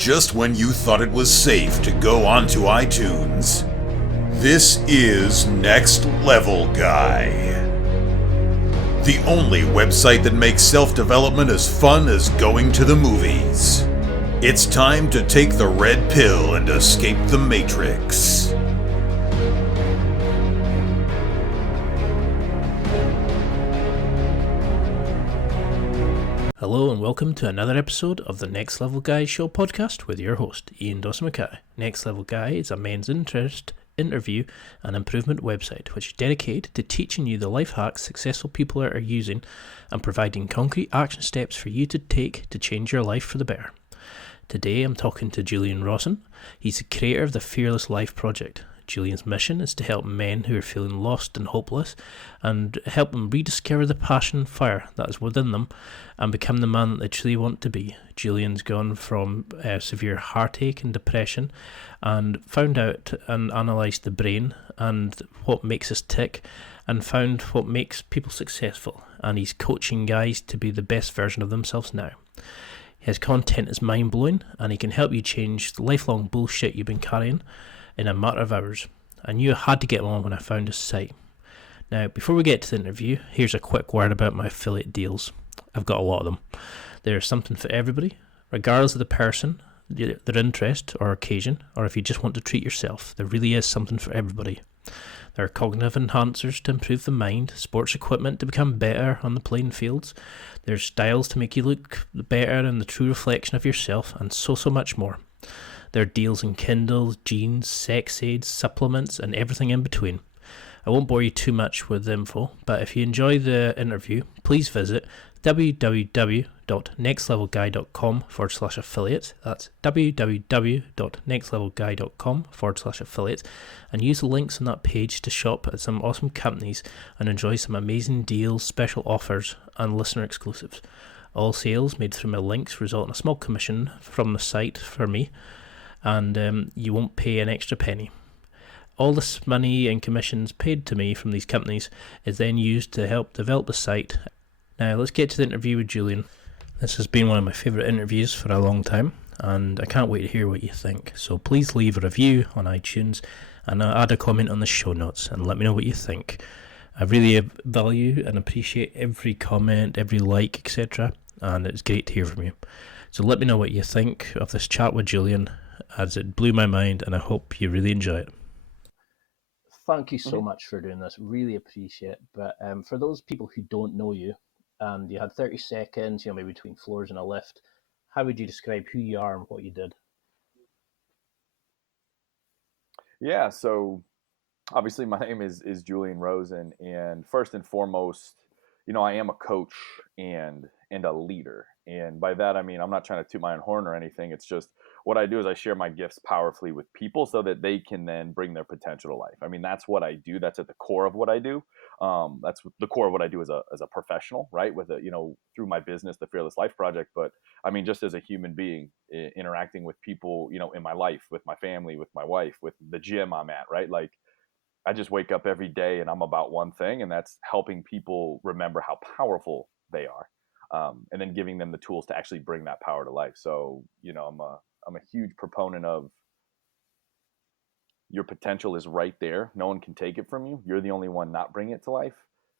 just when you thought it was safe to go onto iTunes. This is Next Level Guy, the only website that makes self-development as fun as going to the movies. It's time to take the red pill and escape the Matrix. Hello and welcome to another episode of the Next Level Guy Show podcast with your host, Ian Dawson-Mackay. Next Level Guy is a men's interest, interview and improvement website which is dedicated to teaching you the life hacks successful people are using and providing concrete action steps for you to take to change your life for the better. Today I'm talking to Julian Rosen. He's the creator of the Fearless Life Project. Julian's mission is to help men who are feeling lost and hopeless and help them rediscover the passion and fire that is within them and become the man that they truly want to be. Julian's gone from severe heartache and depression and found out and analysed the brain and what makes us tick and found what makes people successful, and he's coaching guys to be the best version of themselves now. His content is mind-blowing and he can help you change the lifelong bullshit you've been carrying in a matter of hours. I knew I had to get him on when I found his site. Now, before we get to the interview, here's a quick word about my affiliate deals. I've got a lot of them. There's something for everybody, regardless of the person, their interest or occasion, or if you just want to treat yourself. There really is something for everybody. There are cognitive enhancers to improve the mind, sports equipment to become better on the playing fields. There's styles to make you look better and the true reflection of yourself, and so much more. There are deals in Kindle, jeans, sex aids, supplements, and everything in between. I won't bore you too much with the info, but if you enjoy the interview, please visit www.nextlevelguy.com/affiliates. That's www.nextlevelguy.com/affiliates, and use the links on that page to shop at some awesome companies and enjoy some amazing deals, special offers, and listener exclusives. All sales made through my links result in a small commission from the site for me, and you won't pay an extra penny. All this money and commissions paid to me from these companies is then used to help develop the site. Now let's get to the interview with Julian. This has been one of my favourite interviews for a long time, and I can't wait to hear what you think. So please leave a review on iTunes and add a comment on the show notes and let me know what you think. I really value and appreciate every comment, every like, etc. And it's great to hear from you. So let me know what you think of this chat with Julian, as it blew my mind, and I hope you really enjoy it. Thank you so much for doing this. Really appreciate it. But for those people who don't know you, and you had 30 seconds, maybe between floors in a lift, how would you describe who you are and what you did? Yeah, so obviously my name is Julian Rosen, and first and foremost, I am a coach and a leader. And by that, I mean, I'm not trying to toot my own horn or anything. It's just what I do is I share my gifts powerfully with people so that they can then bring their potential to life. I mean, that's what I do. That's at the core of what I do. That's the core of what I do as a professional, right? With through my business, the Fearless Life Project. But I mean, just as a human being, interacting with people, in my life, with my family, with my wife, with the gym I'm at, right? Like, I just wake up every day and I'm about one thing, and that's helping people remember how powerful they are, and then giving them the tools to actually bring that power to life. So, I'm a huge proponent of your potential is right there. No one can take it from you. You're the only one not bringing it to life.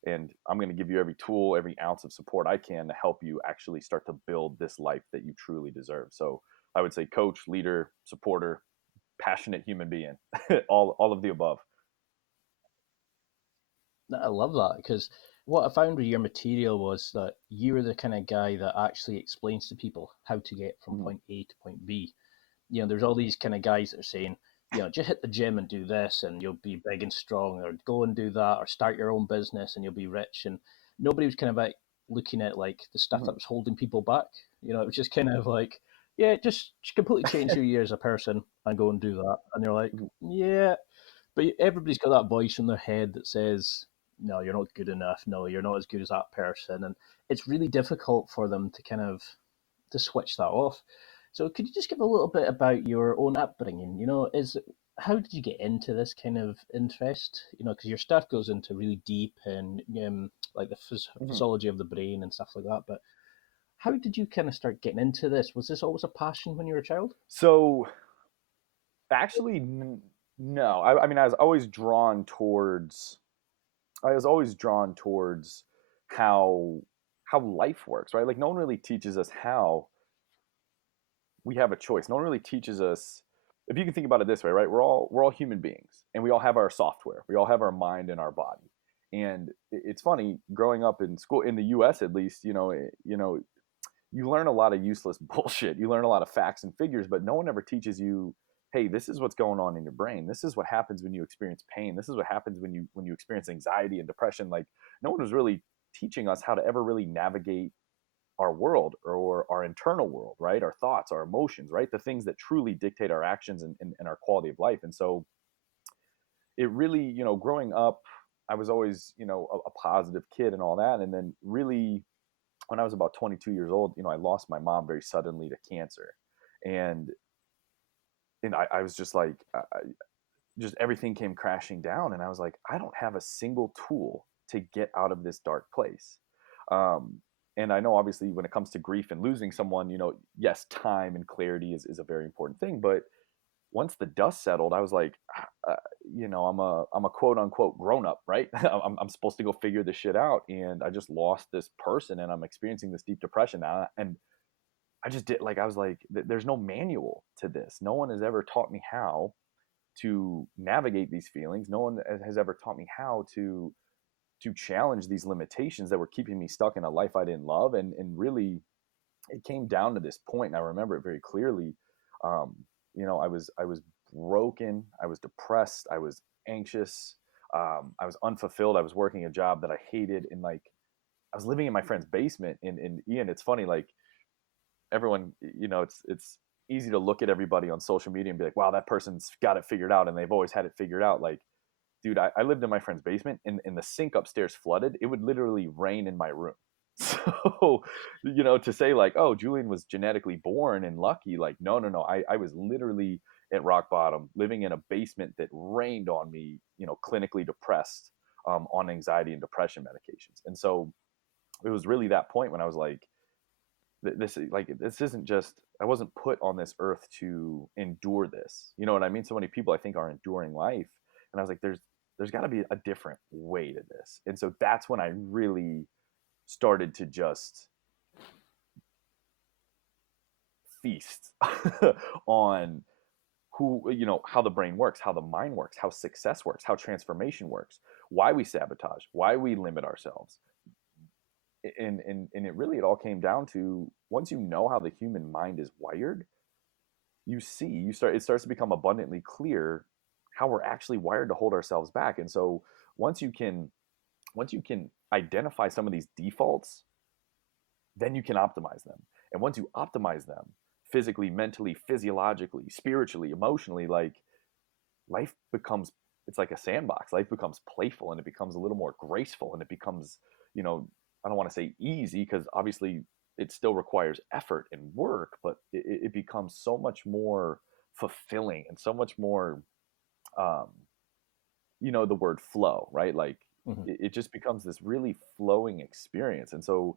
And I'm going to give you every tool, every ounce of support I can to help you actually start to build this life that you truly deserve. So I would say coach, leader, supporter, passionate human being, all of the above. I love that, because what I found with your material was that you were the kind of guy that actually explains to people how to get from point A to point B. There's all these kind of guys that are saying, just hit the gym and do this and you'll be big and strong, or go and do that, or start your own business and you'll be rich. And nobody was kind of like looking at like the stuff that was holding people back. It was just kind of like, yeah, just completely change who you are as a person and go and do that. And they're like, yeah, but everybody's got that voice in their head that says, no, you're not good enough. No, you're not as good as that person. And it's really difficult for them to kind of to switch that off. So could you just give a little bit about your own upbringing? How did you get into this kind of interest? Because your stuff goes into really deep and like the physiology of the brain and stuff like that. But How did you kind of start getting into this? Was this always a passion when you were a child? So actually, no. I mean, I was always drawn towards how life works, right? Like no one really teaches us how we have a choice. No one really teaches us. If you can think about it this way, right? We're all human beings, and we all have our software. We all have our mind and our body. And it's funny growing up in school in the U.S. at least, you learn a lot of useless bullshit. You learn a lot of facts and figures, but no one ever teaches you, hey, this is what's going on in your brain. This is what happens when you experience pain. This is what happens when you experience anxiety and depression. Like no one was really teaching us how to ever really navigate our world or our internal world, right? Our thoughts, our emotions, right? The things that truly dictate our actions and our quality of life. And so it really, growing up, I was always, a positive kid and all that. And then really when I was about 22 years old, I lost my mom very suddenly to cancer. And I was just like, just everything came crashing down. And I was like, I don't have a single tool to get out of this dark place. And I know obviously when it comes to grief and losing someone, yes, time and clarity is a very important thing. But once the dust settled, I was like, I'm a quote unquote grown up, right? I'm supposed to go figure this shit out. And I just lost this person and I'm experiencing this deep depression now. And I just did like, I was like, there's no manual to this. No one has ever taught me how to navigate these feelings. No one has ever taught me how to challenge these limitations that were keeping me stuck in a life I didn't love. And really it came down to this point, and I remember it very clearly. I was broken, I was depressed, I was anxious, I was unfulfilled, I was working a job that I hated, and like I was living in my friend's basement. And Ian, it's funny, like everyone, it's easy to look at everybody on social media and be like, wow, that person's got it figured out and they've always had it figured out. Like, dude, I lived in my friend's basement and the sink upstairs flooded. It would literally rain in my room. So, to say like, oh, Julian was genetically born and lucky, like, no. I was literally at rock bottom, living in a basement that rained on me, clinically depressed, on anxiety and depression medications. And so it was really that point when I was like, this isn't just, I wasn't put on this earth to endure this. You know what I mean? So many people I think are enduring life. And I was like, there's got to be a different way to this. And so that's when I really started to just feast on how the brain works, how the mind works, how success works, how transformation works, why we sabotage, why we limit ourselves. And it all came down to, once you know how the human mind is wired, it starts to become abundantly clear how we're actually wired to hold ourselves back. And so once you can identify some of these defaults, then you can optimize them. And once you optimize them physically, mentally, physiologically, spiritually, emotionally, like it's like a sandbox. Life becomes playful and it becomes a little more graceful and it becomes, I don't want to say easy, because obviously it still requires effort and work, but it becomes so much more fulfilling and so much more, the word flow, right? Like it just becomes this really flowing experience. And so,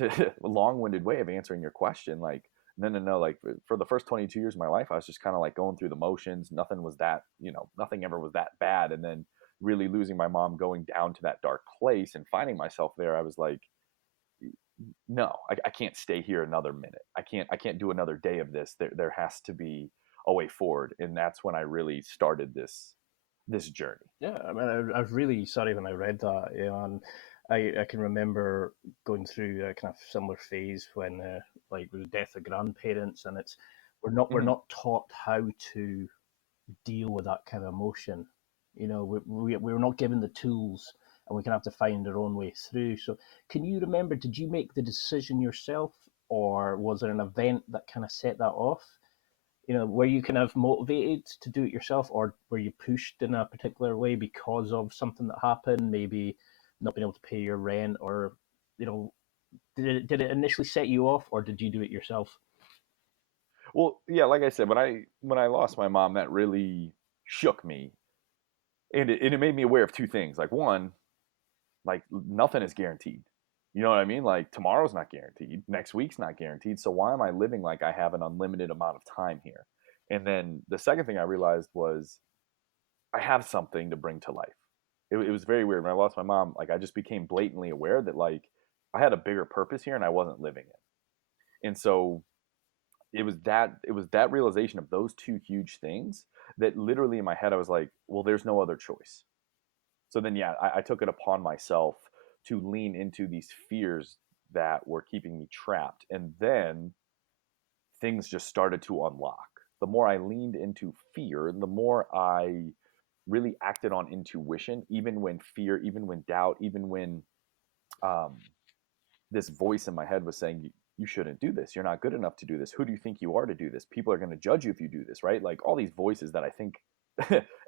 a long-winded way of answering your question, like, no, like for the first 22 years of my life, I was just kind of like going through the motions. Nothing ever was that bad. And then really losing my mom, going down to that dark place and finding myself there, I was like, no, I can't stay here another minute. I can't do another day of this. There has to be a way forward. And that's when I really started this journey. Yeah, I mean, I was really sorry when I read that. And I can remember going through a kind of similar phase when, like, with the death of grandparents, and we're not taught how to deal with that kind of emotion. We're not given the tools, and we can have to find our own way through. So, can you remember? Did you make the decision yourself, or was there an event that kind of set that off? Were you kind of motivated to do it yourself, or were you pushed in a particular way because of something that happened, maybe not being able to pay your rent, or, did it initially set you off, or did you do it yourself? Well, yeah, like I said, when I lost my mom, that really shook me. And it made me aware of two things. Like, one, like nothing is guaranteed. You know what I mean? Like tomorrow's not guaranteed, next week's not guaranteed. So why am I living like I have an unlimited amount of time here? And then the second thing I realized was I have something to bring to life. It was very weird. When I lost my mom, like I just became blatantly aware that like I had a bigger purpose here and I wasn't living it. And so it was that realization of those two huge things that literally in my head I was like, well, there's no other choice. So then yeah, I took it upon myself to lean into these fears that were keeping me trapped. And then things just started to unlock. The more I leaned into fear, the more I really acted on intuition, even when fear, even when doubt, even when um, this voice in my head was saying, you shouldn't do this. You're not good enough to do this. Who do you think you are to do this? People are going to judge you if you do this, right? Like all these voices that I think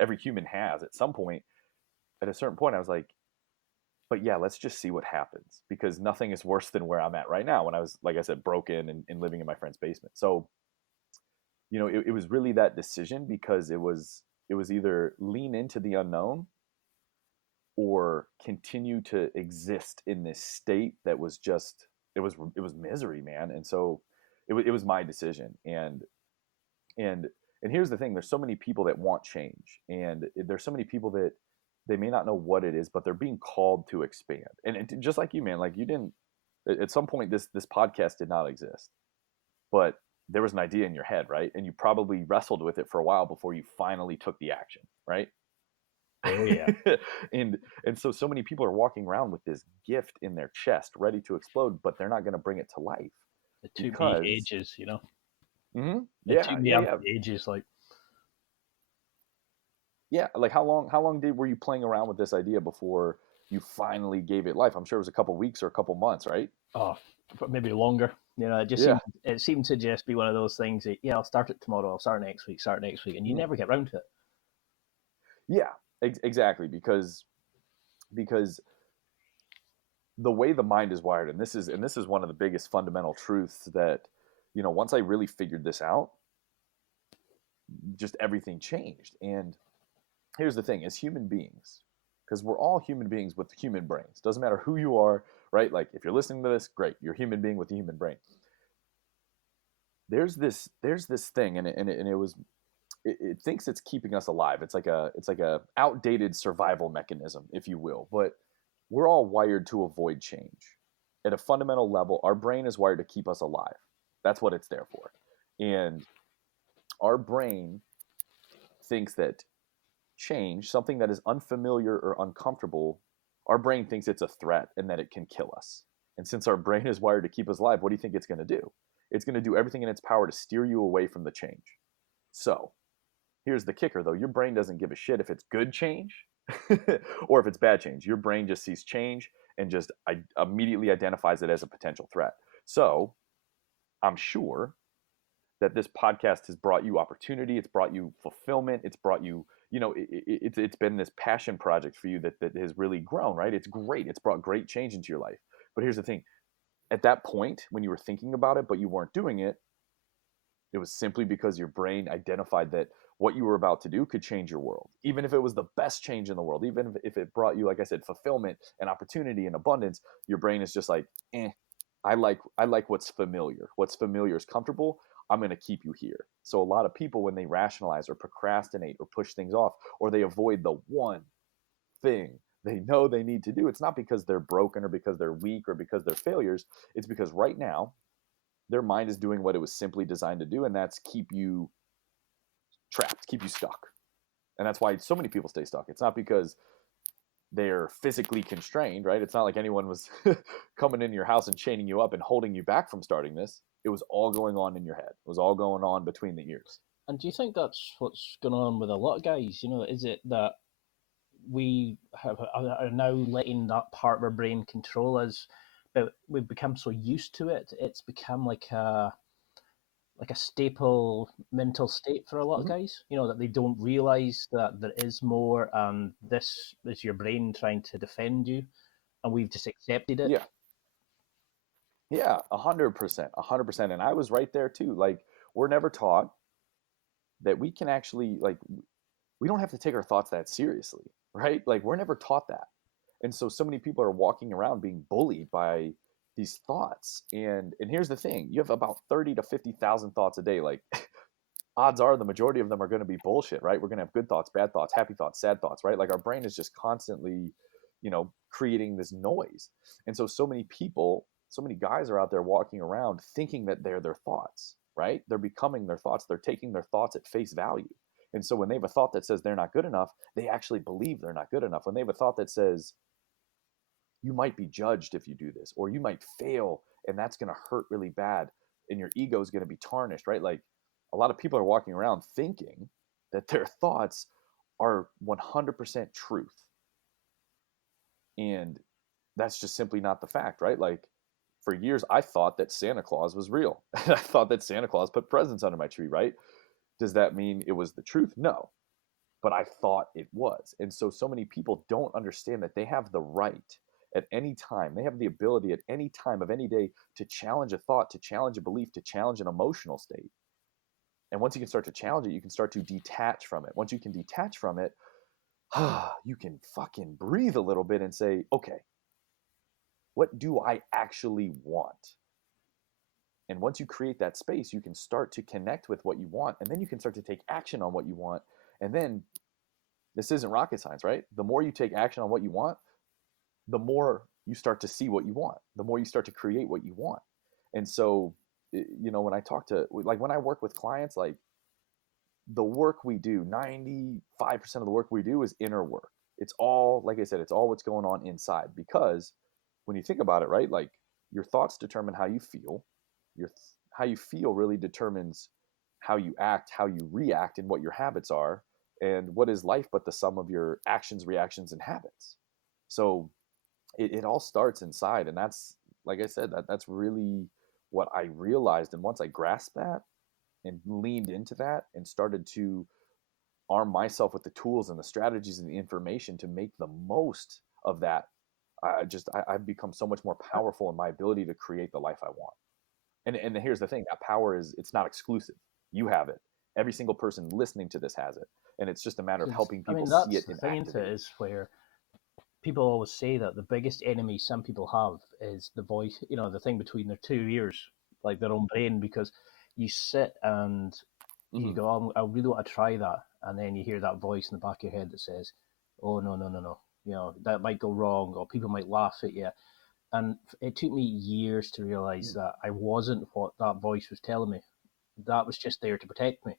every human has at some point. At a certain point, I was like, but yeah, let's just see what happens because nothing is worse than where I'm at right now when I was, like I said, broken and living in my friend's basement. So, it was really that decision because it was either lean into the unknown or continue to exist in this state that was just it was misery, man. And so it was my decision. And here's the thing: there's so many people that want change, and there's so many people that they may not know what it is, but they're being called to expand. And just like you, man, like you didn't at some point this podcast did not exist, but there was an idea in your head, right? And you probably wrestled with it for a while before you finally took the action, right? Oh yeah. and so many people are walking around with this gift in their chest ready to explode, but they're not going to bring it to life It took me because ages, It yeah, took me yeah, yeah, ages, like yeah. Like how long did were you playing around with this idea before you finally gave it life? I'm sure it was a couple weeks or a couple months, right? oh, maybe longer. Yeah, It seemed to just be one of those things that I'll start it tomorrow, I'll start next week, and you mhm. never get round to it. Yeah, exactly, because the way the mind is wired, and this is one of the biggest fundamental truths that once I really figured this out, just everything changed. And here's the thing: as human beings, because we're all human beings with human brains, doesn't matter who you are, right? Like if you're listening to this, great, you're a human being with a human brain. There's this thing, and it thinks it's keeping us alive. It's like a outdated survival mechanism, if you will. But we're all wired to avoid change. At a fundamental level, our brain is wired to keep us alive. That's what it's there for. And our brain thinks that change, something that is unfamiliar or uncomfortable, our brain thinks it's a threat and that it can kill us. And since our brain is wired to keep us alive, what do you think it's going to do? It's going to do everything in its power to steer you away from the change. So, here's the kicker though: your brain doesn't give a shit if it's good change or if it's bad change. Your brain just sees change and just immediately identifies it as a potential threat. So, I'm sure that this podcast has brought you opportunity, it's brought you fulfillment, it's brought you, it's been this passion project for you that has really grown, right? It's great. It's brought great change into your life. But here's the thing: at that point when you were thinking about it but you weren't doing it, it was simply because your brain identified that what you were about to do could change your world. Even if it was the best change in the world, even if it brought you, like I said, fulfillment and opportunity and abundance, your brain is just like, I like what's familiar. What's familiar is comfortable. I'm going to keep you here. So a lot of people, when they rationalize or procrastinate or push things off, or they avoid the one thing they know they need to do, it's not because they're broken or because they're weak or because they're failures. It's because right now their mind is doing what it was simply designed to do, and that's keep you trapped, keep you stuck. And that's why so many people stay stuck. It's not because they're physically constrained, right? It's not like anyone was coming in your house and chaining you up and holding you back from starting this. It was all going on in your head. It was all going on between the ears. And do you think that's what's going on with a lot of guys? Is it that we are now letting that part of our brain control us, but we've become so used to it, it's become like a staple mental state for a lot of Mm-hmm. guys, that they don't realize that there is more, and this is your brain trying to defend you, and we've just accepted it. Yeah, yeah, 100%, 100%. And I was right there too. Like we're never taught that we can actually we don't have to take our thoughts that seriously, right? Like we're never taught that. And so many people are walking around being bullied by these thoughts. And here's the thing, you have about 30 to 50,000 thoughts a day. Like, odds are the majority of them are going to be bullshit, right? We're going to have good thoughts, bad thoughts, happy thoughts, sad thoughts, right? Like, our brain is just constantly, creating this noise. And so many people, so many guys are out there walking around thinking that they're their thoughts, right? They're becoming their thoughts. They're taking their thoughts at face value. And so when they have a thought that says they're not good enough, they actually believe they're not good enough. When they have a thought that says, you might be judged if you do this, or you might fail and that's going to hurt really bad and your ego is going to be tarnished, right? Like, a lot of people are walking around thinking that their thoughts are 100% truth. And that's just simply not the fact, right? Like, for years, I thought that Santa Claus was real. I thought that Santa Claus put presents under my tree, right? Does that mean it was the truth? No. But I thought it was. And so many people don't understand that they have the right at any time. They have the ability at any time of any day to challenge a thought, to challenge a belief, to challenge an emotional state. And once you can start to challenge it, you can start to detach from it. Once you can detach from it, you can fucking breathe a little bit and say, okay, what do I actually want? And once you create that space, you can start to connect with what you want. And then you can start to take action on what you want. And then, this isn't rocket science, right? The more you take action on what you want, the more you start to see what you want, the more you start to create what you want. And so, when I talk to, like, when I work with clients, like, the work we do, 95% of the work we do is inner work. It's all, like I said, it's all what's going on inside. Because when you think about it, right, like, your thoughts determine how you feel. How you feel really determines how you act, how you react, and what your habits are. And what is life but the sum of your actions, reactions, and habits? So it all starts inside. And that's, like I said, that's really what I realized. And once I grasped that and leaned into that and started to arm myself with the tools and the strategies and the information to make the most of that, I've become so much more powerful in my ability to create the life I want. And here's the thing, that power it's not exclusive. You have it. Every single person listening to this has it. And it's just a matter of helping people see that's it the and thing into it, activate it. is where people always say that the biggest enemy some people have is the voice, the thing between their two ears, like their own brain, because you sit and you go, I really want to try that. And then you hear that voice in the back of your head that says, oh, no, no, no, no. That might go wrong, or people might laugh at you. And it took me years to realize that I wasn't what that voice was telling me. That was just there to protect me.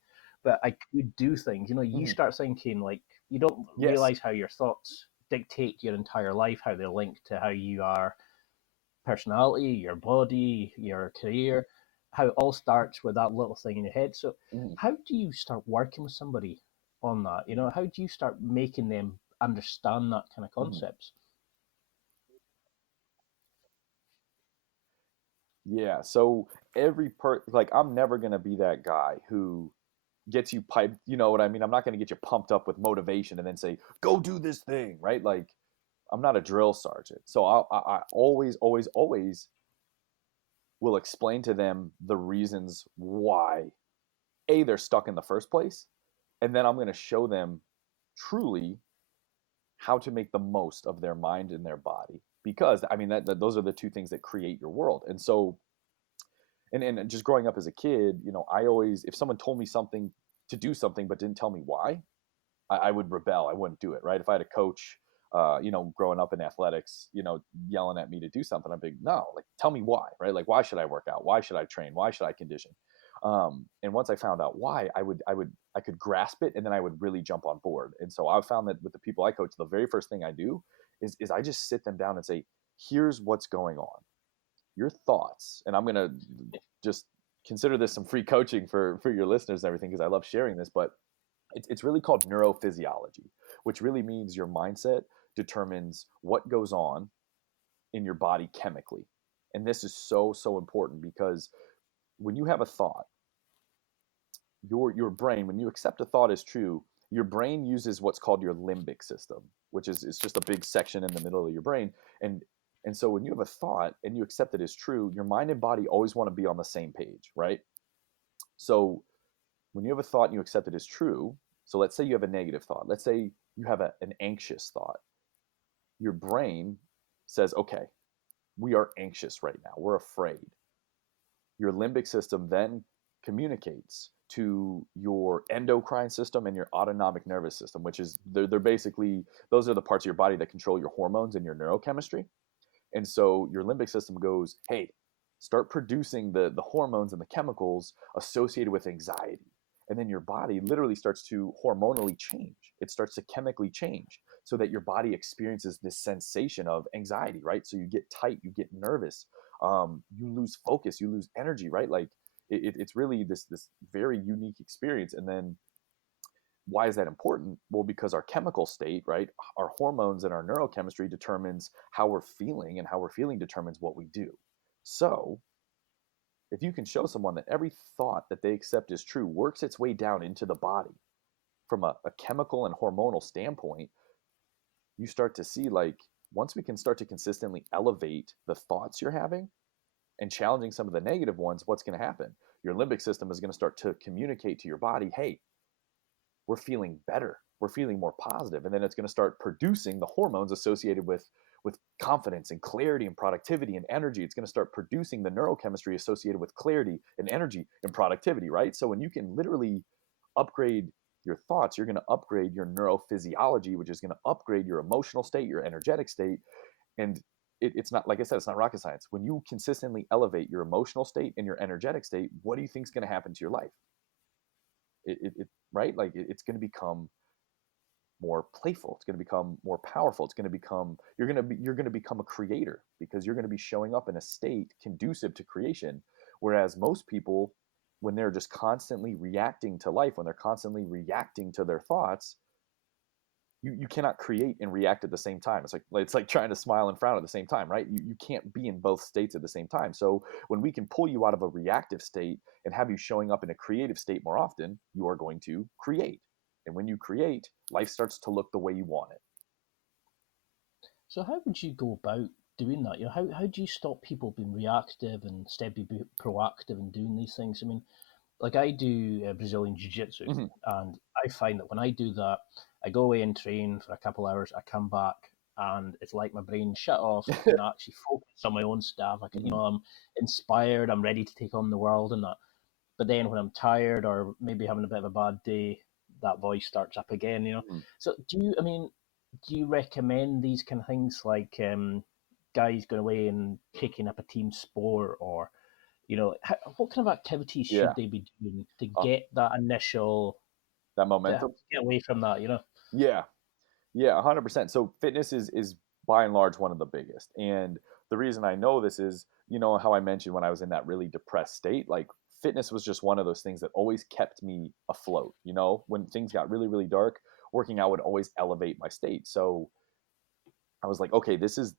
But I could do things. You start thinking, like, you don't realize how your thoughts dictate your entire life, how they're linked to how you are, personality, your body, your career, how it all starts with that little thing in your head. So how do you start working with somebody on that? How do you start making them understand that kind of concepts? Yeah. So like, I'm never going to be that guy who gets you piped. You know what I mean? I'm not going to get you pumped up with motivation and then say, go do this thing, right? Like, I'm not a drill sergeant. So I always, always, always will explain to them the reasons why they're stuck in the first place. And then I'm going to show them truly how to make the most of their mind and their body. Because, I mean, that those are the two things that create your world. And so, and just growing up as a kid, I always, if someone told me something to do something but didn't tell me why, I would rebel. I wouldn't do it, right? If I had a coach, growing up in athletics, yelling at me to do something, I'd be, no, like, tell me why, right? Like, why should I work out? Why should I train? Why should I condition? And once I found out why, I could grasp it, and then I would really jump on board. And so I've found that with the people I coach, the very first thing I do is I just sit them down and say, here's what's going on. Your thoughts, and I'm going to just consider this some free coaching for your listeners and everything, because I love sharing this, but it's really called neurophysiology, which really means your mindset determines what goes on in your body chemically. And this is so, so important, because when you have a thought, your brain, when you accept a thought as true, your brain uses what's called your limbic system, which is just a big section in the middle of your brain. And so when you have a thought and you accept it as true, your mind and body always want to be on the same page, right? So when you have a thought and you accept it as true, so let's say you have a negative thought. Let's say you have an anxious thought. your brain says, okay, we are anxious right now, we're afraid. Your limbic system then communicates to your endocrine system and your autonomic nervous system, which is they're basically, those are the parts of your body that control your hormones and your neurochemistry. And so your limbic system goes, hey, start producing the hormones and the chemicals associated with anxiety. And then your body literally starts to hormonally change. It starts to chemically change so that your body experiences this sensation of anxiety, right? So you get tight, you get nervous, you lose focus, you lose energy, right? Like it's really this very unique experience. And then why is that important? Well, because our chemical state, right, our hormones and our neurochemistry determines how we're feeling, and how we're feeling determines what we do. So if you can show someone that every thought that they accept is true works its way down into the body from a chemical and hormonal standpoint, you start to see, like, once we can start to consistently elevate the thoughts you're having and challenging some of the negative ones, what's going to happen? Your limbic system is going to start to communicate to your body, hey, we're feeling better, we're feeling more positive. And then it's going to start producing the hormones associated with confidence and clarity and productivity and energy. It's going to start producing the neurochemistry associated with clarity and energy and productivity, right? So when you can literally upgrade your thoughts, you're going to upgrade your neurophysiology, which is going to upgrade your emotional state, your energetic state. And it's not, like I said, it's not rocket science. When you consistently elevate your emotional state and your energetic state, what do you think is going to happen to your life? Right? Like it's going to become more playful. It's going to become more powerful. It's going to become, you're going to become a creator, because you're going to be showing up in a state conducive to creation. Whereas most people, when they're just constantly reacting to life, when they're constantly reacting to their thoughts, you cannot create and react at the same time. It's like trying to smile and frown at the same time, right? You can't be in both states at the same time. So when we can pull you out of a reactive state and have you showing up in a creative state more often, you are going to create. And when you create, life starts to look the way you want it. So how would you go about doing that? You know, how do you stop people being reactive and instead be proactive and doing these things? I mean, like I do Brazilian Jiu-Jitsu, and I find that when I do that, I go away and train for a couple hours, I come back, and it's like my brain shut off. I can actually focus on my own stuff. I can, I'm inspired, I'm ready to take on the world and that. But then when I'm tired or maybe having a bit of a bad day, that voice starts up again, So do you recommend these kind of things, like guys going away and taking up a team sport, or what kind of activities should they be doing to get that initial that momentum, get away from that? Yeah, 100%. So fitness is by and large one of the biggest, and the reason I know this is, how I mentioned when I was in that really depressed state, like fitness was just one of those things that always kept me afloat. When things got really, really dark, working out would always elevate my state. So I was like, okay, this is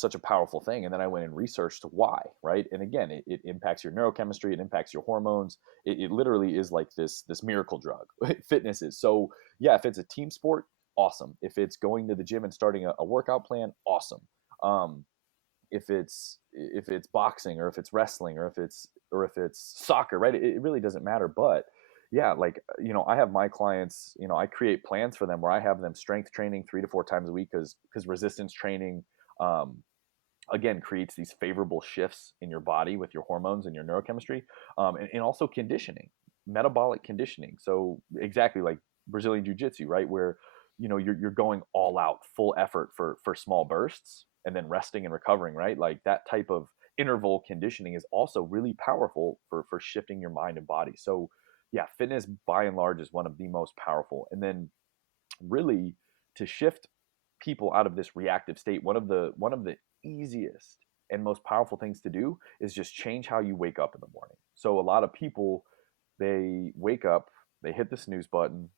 such a powerful thing. And then I went and researched why, right? And again, it impacts your neurochemistry, it impacts your hormones. It literally is like this miracle drug. Fitness is. So yeah, if it's a team sport, awesome. If it's going to the gym and starting a workout plan, awesome. If it's boxing, or if it's wrestling, or if it's soccer, right? It really doesn't matter. But yeah, like, I have my clients, I create plans for them where I have them strength training 3 to 4 times a week, because resistance training, again, creates these favorable shifts in your body with your hormones and your neurochemistry, and also conditioning, metabolic conditioning. So exactly like Brazilian Jiu-Jitsu, right? Where, you're going all out, full effort for small bursts, and then resting and recovering, right? Like that type of interval conditioning is also really powerful for shifting your mind and body. So yeah, fitness by and large is one of the most powerful. And then really, to shift people out of this reactive state, one of the easiest and most powerful things to do is just change how you wake up in the morning. So a lot of people, they wake up, they hit the snooze button,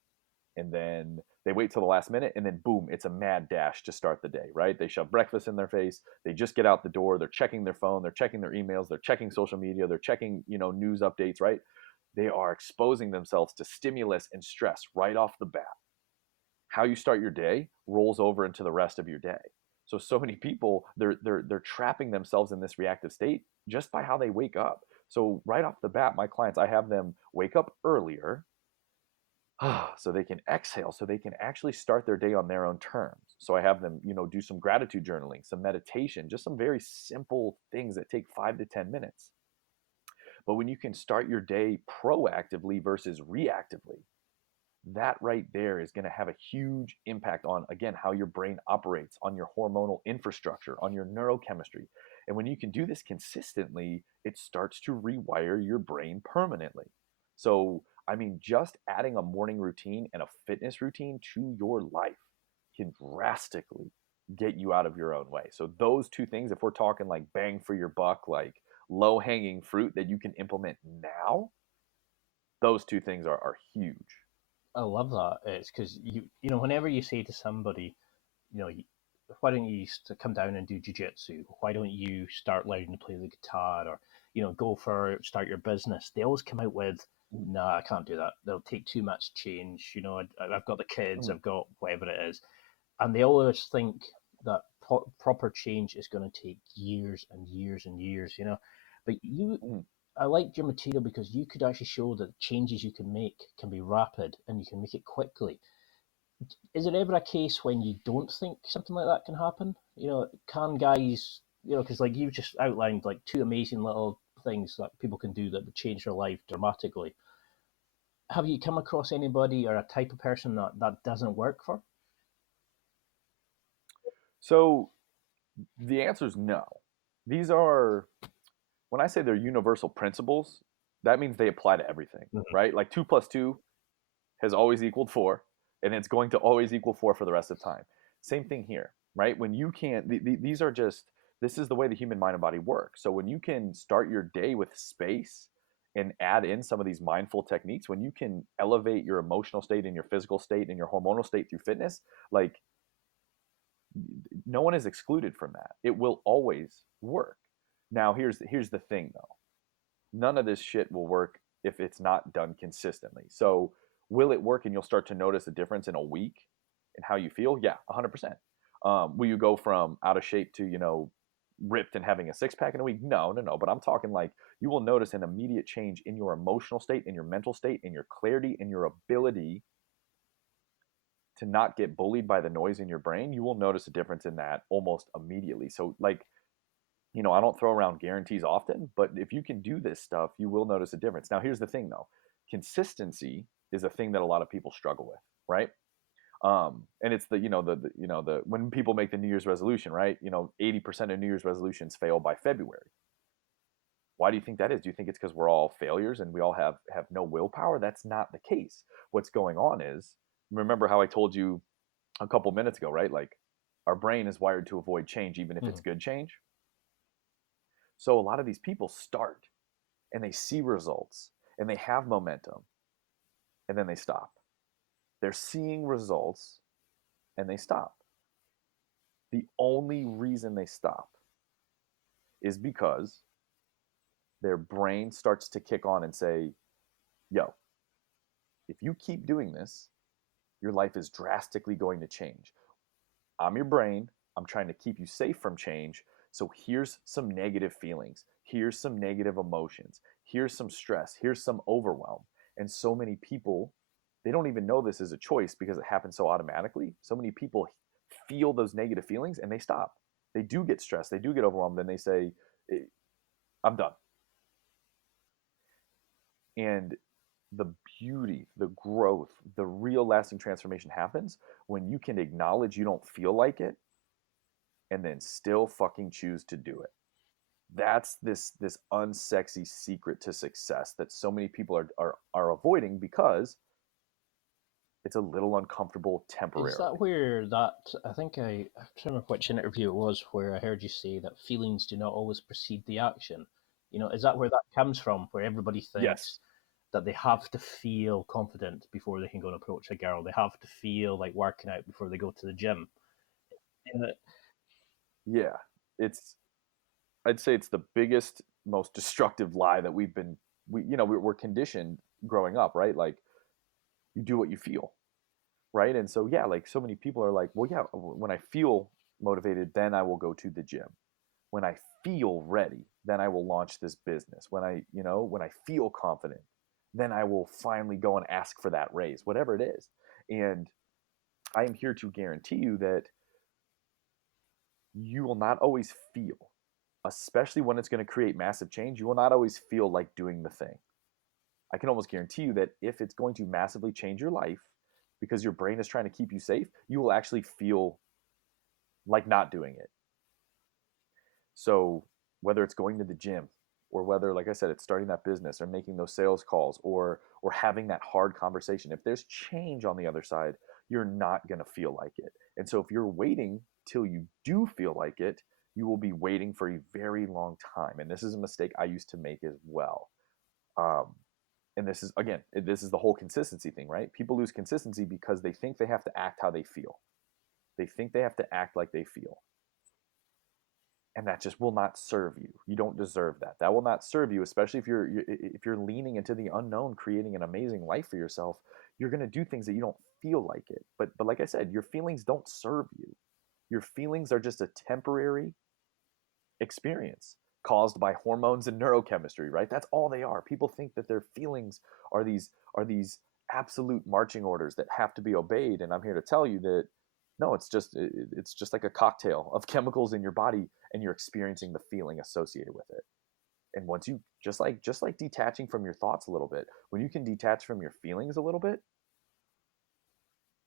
and then they wait till the last minute, and then boom, it's a mad dash to start the day, right? They shove breakfast in their face, they just get out the door, they're checking their phone, they're checking their emails, they're checking social media, they're checking, news updates, right? They are exposing themselves to stimulus and stress right off the bat. How you start your day rolls over into the rest of your day. So many people, they're trapping themselves in this reactive state just by how they wake up. So right off the bat, my clients, I have them wake up earlier, so they can exhale, so they can actually start their day on their own terms. So I have them, do some gratitude journaling, some meditation, just some very simple things that take 5 to 10 minutes. But when you can start your day proactively versus reactively, that right there is going to have a huge impact on, again, how your brain operates, on your hormonal infrastructure, on your neurochemistry. And when you can do this consistently, it starts to rewire your brain permanently. So, I mean, just adding a morning routine and a fitness routine to your life can drastically get you out of your own way. So, those two things, if we're talking like bang for your buck, like low hanging fruit that you can implement now, those two things are huge. I love that. It's because whenever you say to somebody, you know, why don't you come down and do jiu-jitsu? Why don't you start learning to play the guitar, or start your business? They always come out with, "Nah, I can't do that. They'll take too much change. I've got the kids, I've got whatever it is," and they always think that proper change is going to take years and years and years. But I liked your material because you could actually show that changes you can make can be rapid and you can make it quickly. Is it ever a case when you don't think something like that can happen? Can guys, because like you just outlined like two amazing little things that people can do that would change their life dramatically. Have you come across anybody or a type of person that doesn't work for? So the answer is no. These are, when I say they're universal principles, that means they apply to everything, right? Like 2 plus 2 has always equaled 4, and it's going to always equal 4 for the rest of time. Same thing here, right? When you can't, these are just, this is the way the human mind and body work. So when you can start your day with space and add in some of these mindful techniques, when you can elevate your emotional state and your physical state and your hormonal state through fitness, like no one is excluded from that. It will always work. Now, here's the thing though. None of this shit will work if it's not done consistently. So, will it work and you'll start to notice a difference in a week in how you feel? Yeah, 100%. Will you go from out of shape to, ripped and having a six pack in a week? No. But I'm talking like you will notice an immediate change in your emotional state, in your mental state, in your clarity, in your ability to not get bullied by the noise in your brain. You will notice a difference in that almost immediately. So, like, I don't throw around guarantees often, but if you can do this stuff, you will notice a difference. Now, here's the thing though. Consistency is a thing that a lot of people struggle with, right? And it's the when people make the New Year's resolution, right? 80% of New Year's resolutions fail by February. Why do you think that is? Do you think it's because we're all failures and we all have no willpower? That's not the case. What's going on is, remember how I told you a couple minutes ago, right? Like our brain is wired to avoid change, even if it's good change. So a lot of these people start and they see results and they have momentum and then they stop. They're seeing results and they stop. The only reason they stop is because their brain starts to kick on and say, yo, if you keep doing this, your life is drastically going to change. I'm your brain. I'm trying to keep you safe from change. So here's some negative feelings. Here's some negative emotions. Here's some stress. Here's some overwhelm. And so many people, they don't even know this is a choice because it happens so automatically. So many people feel those negative feelings and they stop. They do get stressed. They do get overwhelmed. Then they say, I'm done. And the beauty, the growth, the real lasting transformation happens when you can acknowledge you don't feel like it and then still fucking choose to do it. That's this unsexy secret to success that so many people are avoiding because it's a little uncomfortable temporarily. Is that where I think I don't remember which interview it was where I heard you say that feelings do not always precede the action? Is that where that comes from, where everybody thinks that they have to feel confident before they can go and approach a girl? They have to feel like working out before they go to the gym. Yeah, I'd say it's the biggest, most destructive lie that we're conditioned growing up, right? Like you do what you feel, right? And so, yeah, like so many people are like, well, yeah, when I feel motivated, then I will go to the gym. When I feel ready, then I will launch this business. When I feel confident, then I will finally go and ask for that raise, whatever it is. And I am here to guarantee you that you will not always feel, especially when it's going to create massive change, you will not always feel like doing the thing. I can almost guarantee you that if it's going to massively change your life because your brain is trying to keep you safe, you will actually feel like not doing it. So whether it's going to the gym, or whether, like I said, it's starting that business or making those sales calls, or having that hard conversation, if there's change on the other side, you're not going to feel like it. And so if you're waiting till you do feel like it, you will be waiting for a very long time. And this is a mistake I used to make as well. And this is, again, this is the whole consistency thing, right? People lose consistency because they think they have to act how they feel. They think they have to act like they feel. And that just will not serve you. You don't deserve that. That will not serve you, especially if you're leaning into the unknown, creating an amazing life for yourself. You're going to do things that you don't feel like it. But like I said, your feelings don't serve you. Your feelings are just a temporary experience caused by hormones and neurochemistry, right? That's all they are. People think that their feelings are these absolute marching orders that have to be obeyed, and I'm here to tell you that no, it's just like a cocktail of chemicals in your body, and you're experiencing the feeling associated with it. And once you just like detaching from your thoughts a little bit, when you can detach from your feelings a little bit,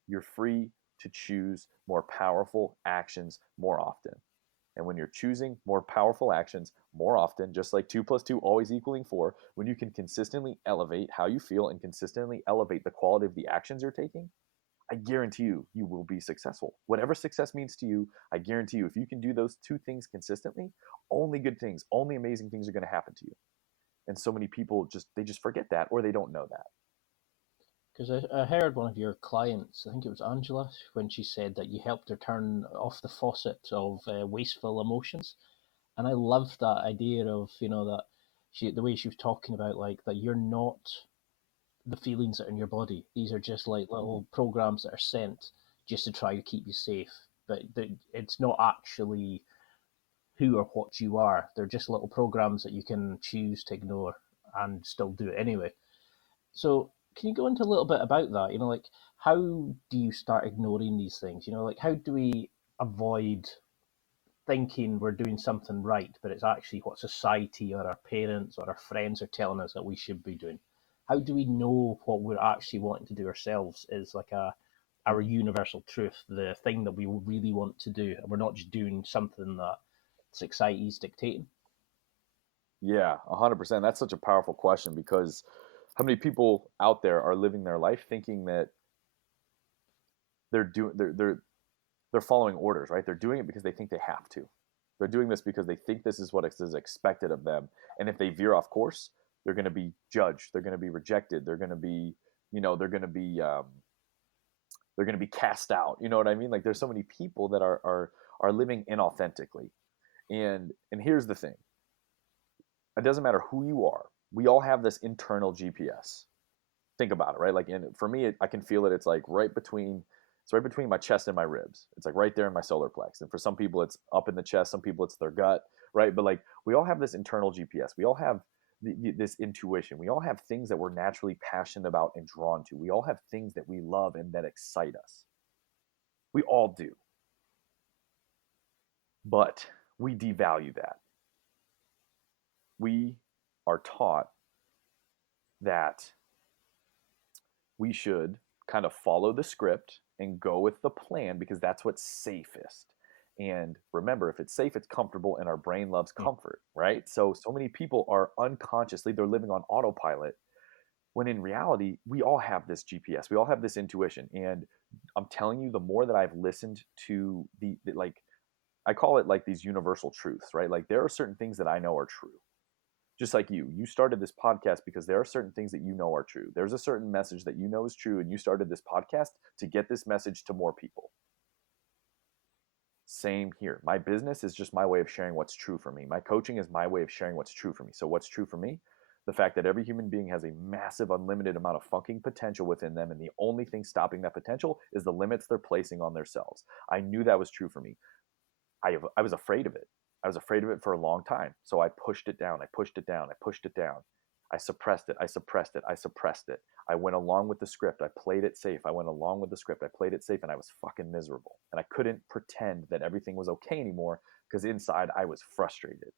you're free to choose more powerful actions more often. And when you're choosing more powerful actions more often, just like 2 + 2 always equaling 4, when you can consistently elevate how you feel and consistently elevate the quality of the actions you're taking, I guarantee you, you will be successful. Whatever success means to you, I guarantee you, if you can do those 2 things consistently, only good things, only amazing things are going to happen to you. And so many people just forget that, or they don't know that. Because I heard one of your clients, I think it was Angela, when she said that you helped her turn off the faucet of wasteful emotions. And I loved that idea of, that the way she was talking about, like, that you're not the feelings that are in your body. These are just like little programs that are sent just to try to keep you safe. But it's not actually who or what you are. They're just little programs that you can choose to ignore and still do it anyway. So can you go into a little bit about that? Like, how do you start ignoring these things? Like, how do we avoid thinking we're doing something right, but it's actually what society or our parents or our friends are telling us that we should be doing? How do we know what we're actually wanting to do ourselves is like our universal truth, the thing that we really want to do, and we're not just doing something that society's dictating? Yeah, 100%. That's such a powerful question, because how many people out there are living their life thinking that they're following orders, right? They're doing it because they think they have to. They're doing this because they think this is what is expected of them. And if they veer off course, they're going to be judged. They're going to be rejected. They're going to be, they're going to be cast out. You know what I mean? Like, there's so many people that are living inauthentically. And here's the thing. It doesn't matter who you are. We all have this internal GPS. Think about it, right? Like, for me, I can feel it. It's like right between my chest and my ribs. It's like right there in my solar plex. And for some people, it's up in the chest. Some people, it's their gut, right? But like, we all have this internal GPS. We all have this intuition. We all have things that we're naturally passionate about and drawn to. We all have things that we love and that excite us. We all do. But we devalue that. We are taught that we should kind of follow the script and go with the plan because that's what's safest. And remember, if it's safe, it's comfortable, and our brain loves comfort, right? So many people are unconsciously, they're living on autopilot, when in reality, we all have this GPS. We all have this intuition. And I'm telling you, the more that I've listened to the like, I call it like these universal truths, right? Like, there are certain things that I know are true. Just like you started this podcast because there are certain things that you know are true. There's a certain message that you know is true, and you started this podcast to get this message to more people. Same here. My business is just my way of sharing what's true for me. My coaching is my way of sharing what's true for me. So what's true for me? The fact that every human being has a massive, unlimited amount of fucking potential within them, and the only thing stopping that potential is the limits they're placing on themselves. I knew that was true for me. I was afraid of it. I was afraid of it for a long time. So I pushed it down. I pushed it down. I pushed it down. I suppressed it. I suppressed it. I suppressed it. I went along with the script. I played it safe. I went along with the script. I played it safe, and I was fucking miserable. And I couldn't pretend that everything was okay anymore because inside I was frustrated.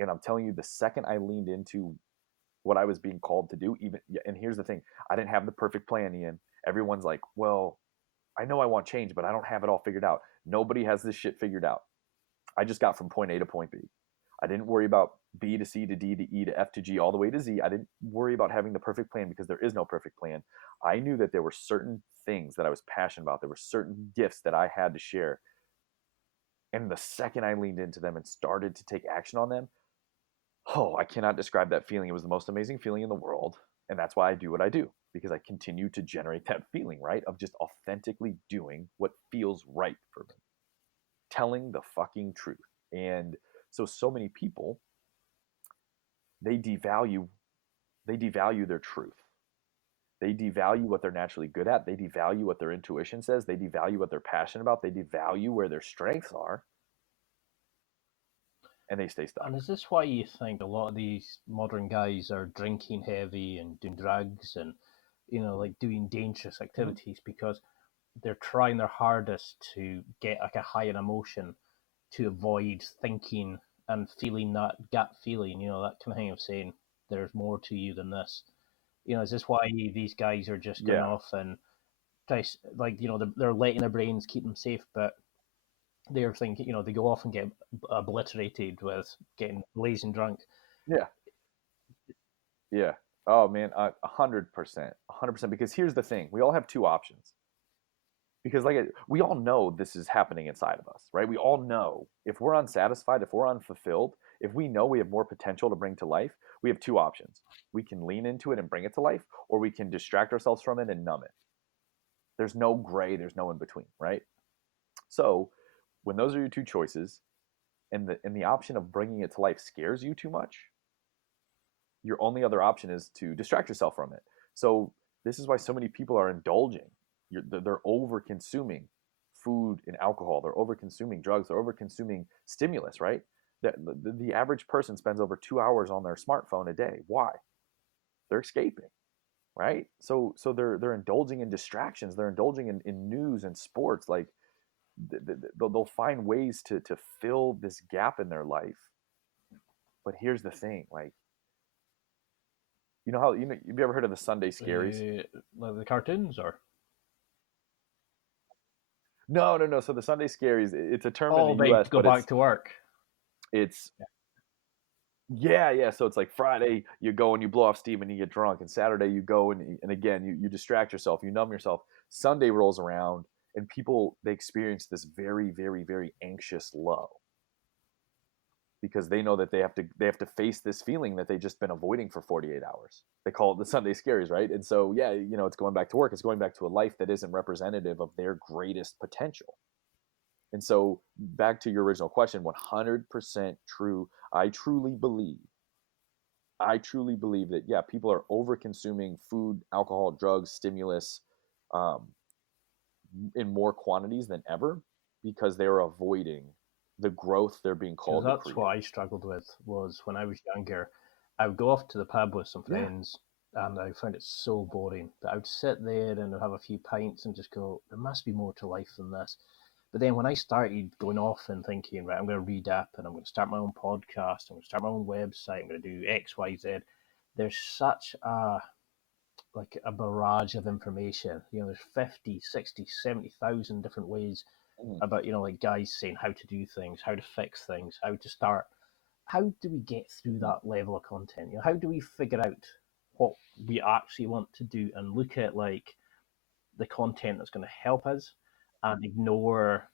And I'm telling you, the second I leaned into what I was being called to do, even, and here's the thing, I didn't have the perfect plan, Ian. Everyone's like, well, I know I want change, but I don't have it all figured out. Nobody has this shit figured out. I just got from point A to point B. I didn't worry about B to C to D to E to F to G all the way to Z. I didn't worry about having the perfect plan because there is no perfect plan. I knew that there were certain things that I was passionate about. There were certain gifts that I had to share. And the second I leaned into them and started to take action on them, oh, I cannot describe that feeling. It was the most amazing feeling in the world. And that's why I do what I do, because I continue to generate that feeling, right? Of just authentically doing what feels right for me, telling the fucking truth. And so many people, they devalue their truth. They devalue what they're naturally good at. They devalue what their intuition says. They devalue what they're passionate about. They devalue where their strengths are, and they stay stuck. And is this why you think a lot of these modern guys are drinking heavy and doing drugs and, like doing dangerous activities because they're trying their hardest to get like a higher emotion to avoid thinking and feeling that gut feeling, that kind of thing of saying there's more to you than this. Is this why these guys are just going off and they're letting their brains keep them safe, but they're thinking, they go off and get obliterated with getting blazing drunk. Yeah. Yeah. Oh man, 100%, 100%. Because here's the thing: we all have two options. Because we all know this is happening inside of us, right? We all know if we're unsatisfied, if we're unfulfilled, if we know we have more potential to bring to life, we have two options. We can lean into it and bring it to life, or we can distract ourselves from it and numb it. There's no gray, there's no in between, right? So when those are your two choices, and the option of bringing it to life scares you too much, your only other option is to distract yourself from it. So this is why so many people are indulging. They're over consuming food and alcohol. They're over consuming drugs. They're over consuming stimulus, right? The average person spends over 2 hours on their smartphone a day. Why? They're escaping, right? So they're indulging in distractions. They're indulging in news and sports. Like they'll find ways to fill this gap in their life. But here's the thing, like, have you ever heard of the Sunday Scaries? Like the cartoons, or? No. So the Sunday Scaries, it's a term in the they U.S. go back to work. It's yeah. So it's like Friday, you go and you blow off steam and you get drunk, and Saturday you go and again you distract yourself, you numb yourself. Sunday rolls around, and people, they experience this very, very, very anxious low because they know that they have to face this feeling that they've just been avoiding for 48 hours. They call it the Sunday Scaries, right? And so yeah, it's going back to work. It's going back to a life that isn't representative of their greatest potential. And so back to your original question, 100% true. I truly believe that, yeah, people are over consuming food, alcohol, drugs, stimulus in more quantities than ever because they are avoiding the growth they're being called to create. That's what I struggled with, was when I was younger, I would go off to the pub with some friends, and I found it so boring that I would sit there and have a few pints and just go, there must be more to life than this. But then when I started going off and thinking, right, I'm going to read up and I'm going to start my own podcast, I'm going to start my own website, I'm going to do X, Y, Z, there's such a barrage of information. There's 50, 60, 70,000 different ways about, like guys saying how to do things, how to fix things, how to start. How do we get through that level of content? How do we figure out what we actually want to do and look at like the content that's going to help us and ignore,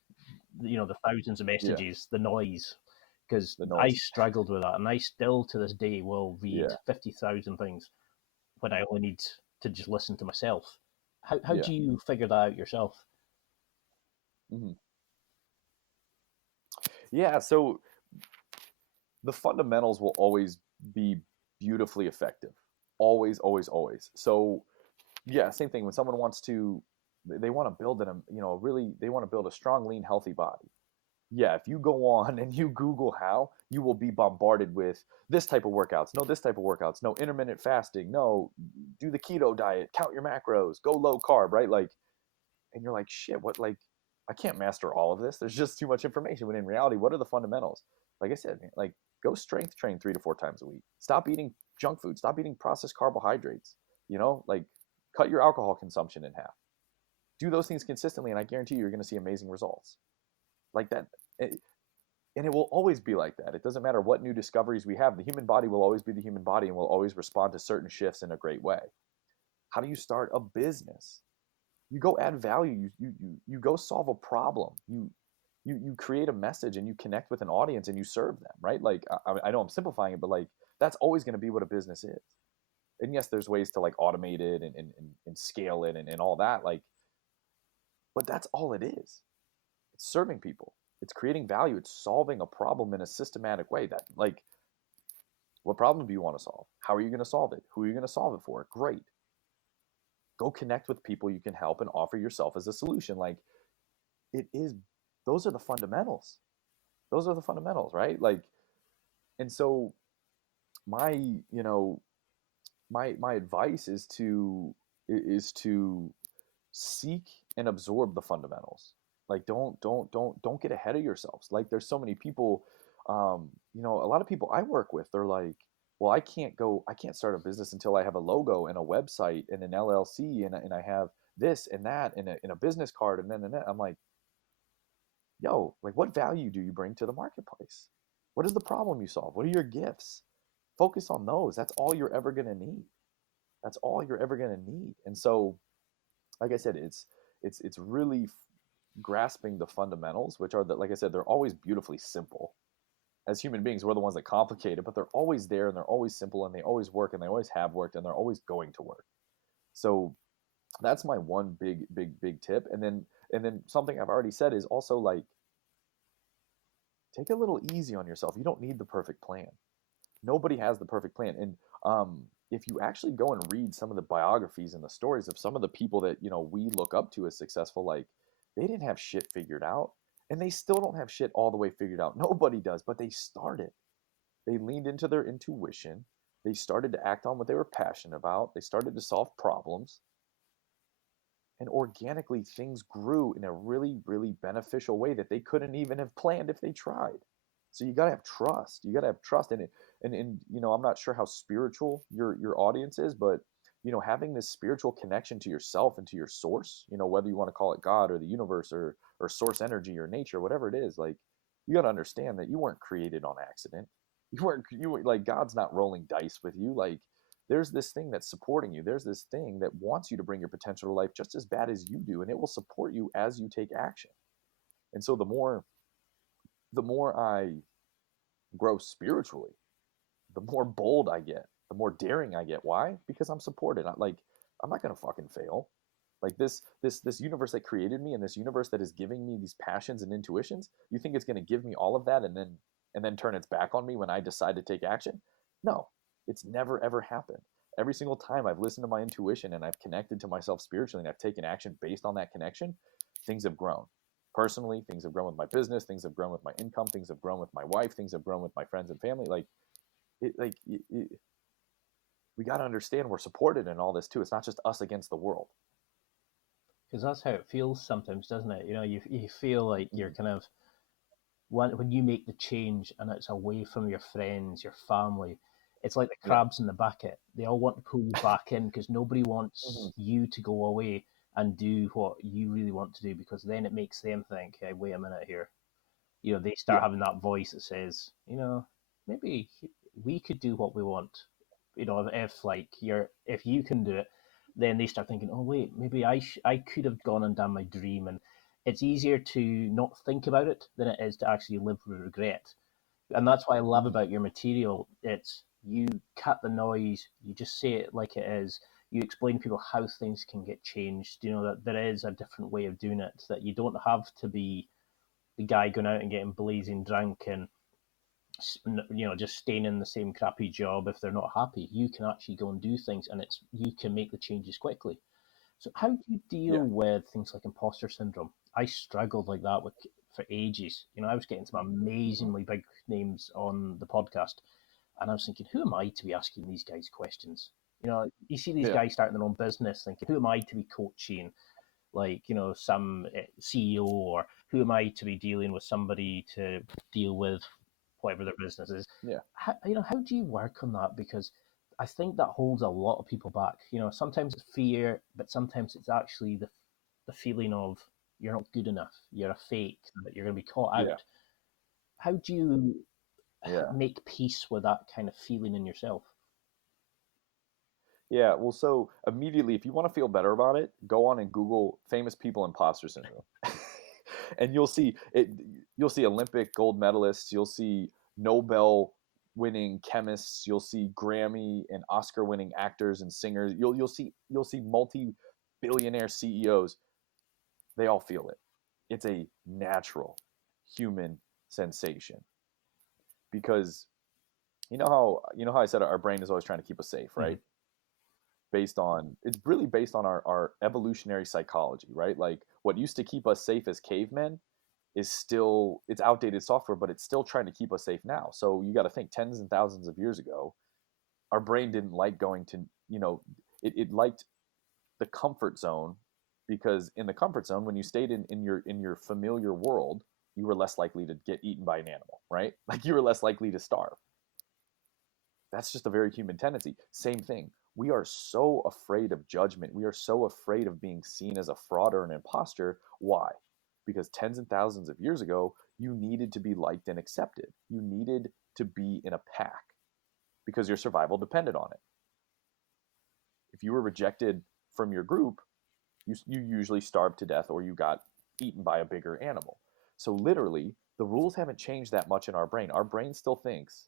the thousands of messages, the noise? Because I struggled with that, and I still to this day will read 50,000 things when I only need to just listen to myself. How do you figure that out yourself? Mm-hmm. Yeah, so the fundamentals will always be beautifully effective. Always, always, always. So yeah, same thing. When someone wants to, they want to build they want to build a strong, lean, healthy body. yeah, if you go on and you Google how, you will be bombarded with this type of workouts, no, this type of workouts, no, intermittent fasting, no, do the keto diet, count your macros, go low carb, right? Like, and you're like, shit, what, like, I can't master all of this. There's just too much information. When in reality, what are the fundamentals? Like I said, like, go strength train 3 to 4 times a week. Stop eating junk food. Stop eating processed carbohydrates. Like, cut your alcohol consumption in half. Do those things consistently, and I guarantee you're going to see amazing results. Like that. And it will always be like that. It doesn't matter what new discoveries we have. The human body will always be the human body and will always respond to certain shifts in a great way. How do you start a business? You go add value. You go solve a problem. You create a message and you connect with an audience and you serve them, right? Like, I know I'm simplifying it, but like, that's always going to be what a business is. And yes, there's ways to like automate it and scale it and all that. Like, but that's all it is. It's serving people. It's creating value. It's solving a problem in a systematic way. That, like, what problem do you want to solve? How are you going to solve it? Who are you going to solve it for? Great. Go connect with people you can help and offer yourself as a solution. Like, it is, those are the fundamentals. Those are the fundamentals, right? Like, and so my, my advice is to seek and absorb the fundamentals. Like, don't get ahead of yourselves. Like, there's so many people, a lot of people I work with, they're like, well, I can't start a business until I have a logo and a website and an LLC and I have this and that and a business card and then and that. I'm like, yo, like, what value do you bring to the marketplace? What is the problem you solve? What are your gifts? Focus on those. That's all you're ever going to need. That's all you're ever going to need. And so, like I said, it's really grasping the fundamentals, which are like I said, they're always beautifully simple. As human beings, we're the ones that complicate it, but they're always there and they're always simple and they always work and they always have worked and they're always going to work. So that's my one big tip. And then something I've already said is also, like, take a little easy on yourself. You don't need the perfect plan. Nobody has the perfect plan. And if you actually go and read some of the biographies and the stories of some of the people that we look up to as successful, like, they didn't have shit figured out, and they still don't have shit all the way figured out. Nobody does, but they started. They leaned into their intuition. They started to act on what they were passionate about. They started to solve problems, and organically things grew in a really, really beneficial way that they couldn't even have planned if they tried. So you got to have trust. You got to have trust in it. And I'm not sure how spiritual your audience is, but having this spiritual connection to yourself and to your source, whether you want to call it God or the universe or source energy or nature, whatever it is, like, you got to understand that you weren't created on accident. You weren't like, God's not rolling dice with you. Like, there's this thing that's supporting you. There's this thing that wants you to bring your potential to life just as bad as you do, and it will support you as you take action. And so the more I grow spiritually, the more bold I get, the more daring I get. Why? Because I'm supported. I'm not gonna fucking fail. Like, this universe that created me and this universe that is giving me these passions and intuitions, you think it's gonna give me all of that and then turn its back on me when I decide to take action? No, it's never ever happened. Every single time I've listened to my intuition and I've connected to myself spiritually and I've taken action based on that connection, things have grown. Personally, things have grown with my business, things have grown with my income, things have grown with my wife, things have grown with my friends and family. We got to understand we're supported in all this too. It's not just us against the world. Because that's how it feels sometimes, doesn't it? You feel like you're kind of, when you make the change and it's away from your friends, your family, it's like the crabs in the bucket. They all want to pull you back in because nobody wants you to go away and do what you really want to do, because then it makes them think, hey, wait a minute here. They start having that voice that says, maybe we could do what we want. If you can do it, then they start thinking, oh wait, maybe I could have gone and done my dream. And it's easier to not think about it than it is to actually live with regret. And that's what I love about your material. It's, you cut the noise, you just say it like it is. You explain to people how things can get changed, that there is a different way of doing it, that you don't have to be the guy going out and getting blazing drunk and just staying in the same crappy job if they're not happy. You can actually go and do things, and you can make the changes quickly. So how do you deal with things like imposter syndrome? I struggled like that for ages. I was getting some amazingly big names on the podcast, and I was thinking, who am I to be asking these guys questions? You see these guys starting their own business, thinking, who am I to be coaching, like, some CEO, or who am I to be dealing with somebody to deal with whatever their business is? Yeah. How do you work on that? Because I think that holds a lot of people back. Sometimes it's fear, but sometimes it's actually the feeling of you're not good enough, you're a fake, that you're going to be caught out. How do you make peace with that kind of feeling in yourself? Yeah, well, so immediately, if you want to feel better about it, go on and Google famous people imposter syndrome, and you'll see it. You'll see Olympic gold medalists. You'll see Nobel-winning chemists. You'll see Grammy and Oscar-winning actors and singers. You'll see multi-billionaire CEOs. They all feel it. It's a natural human sensation, because you know how I said our brain is always trying to keep us safe, right? It's really based on our evolutionary psychology, right? Like, what used to keep us safe as cavemen it's outdated software, but it's still trying to keep us safe now. So you got to think, tens and thousands of years ago, our brain didn't like going to, it liked the comfort zone, because in the comfort zone, when you stayed in your familiar world, you were less likely to get eaten by an animal, right? Like, you were less likely to starve. That's just a very human tendency. Same thing. We are so afraid of judgment. We are so afraid of being seen as a fraud or an imposter. Why? Because tens and thousands of years ago, you needed to be liked and accepted. You needed to be in a pack because your survival depended on it. If you were rejected from your group, you usually starved to death or you got eaten by a bigger animal. So literally, the rules haven't changed that much in our brain. Our brain still thinks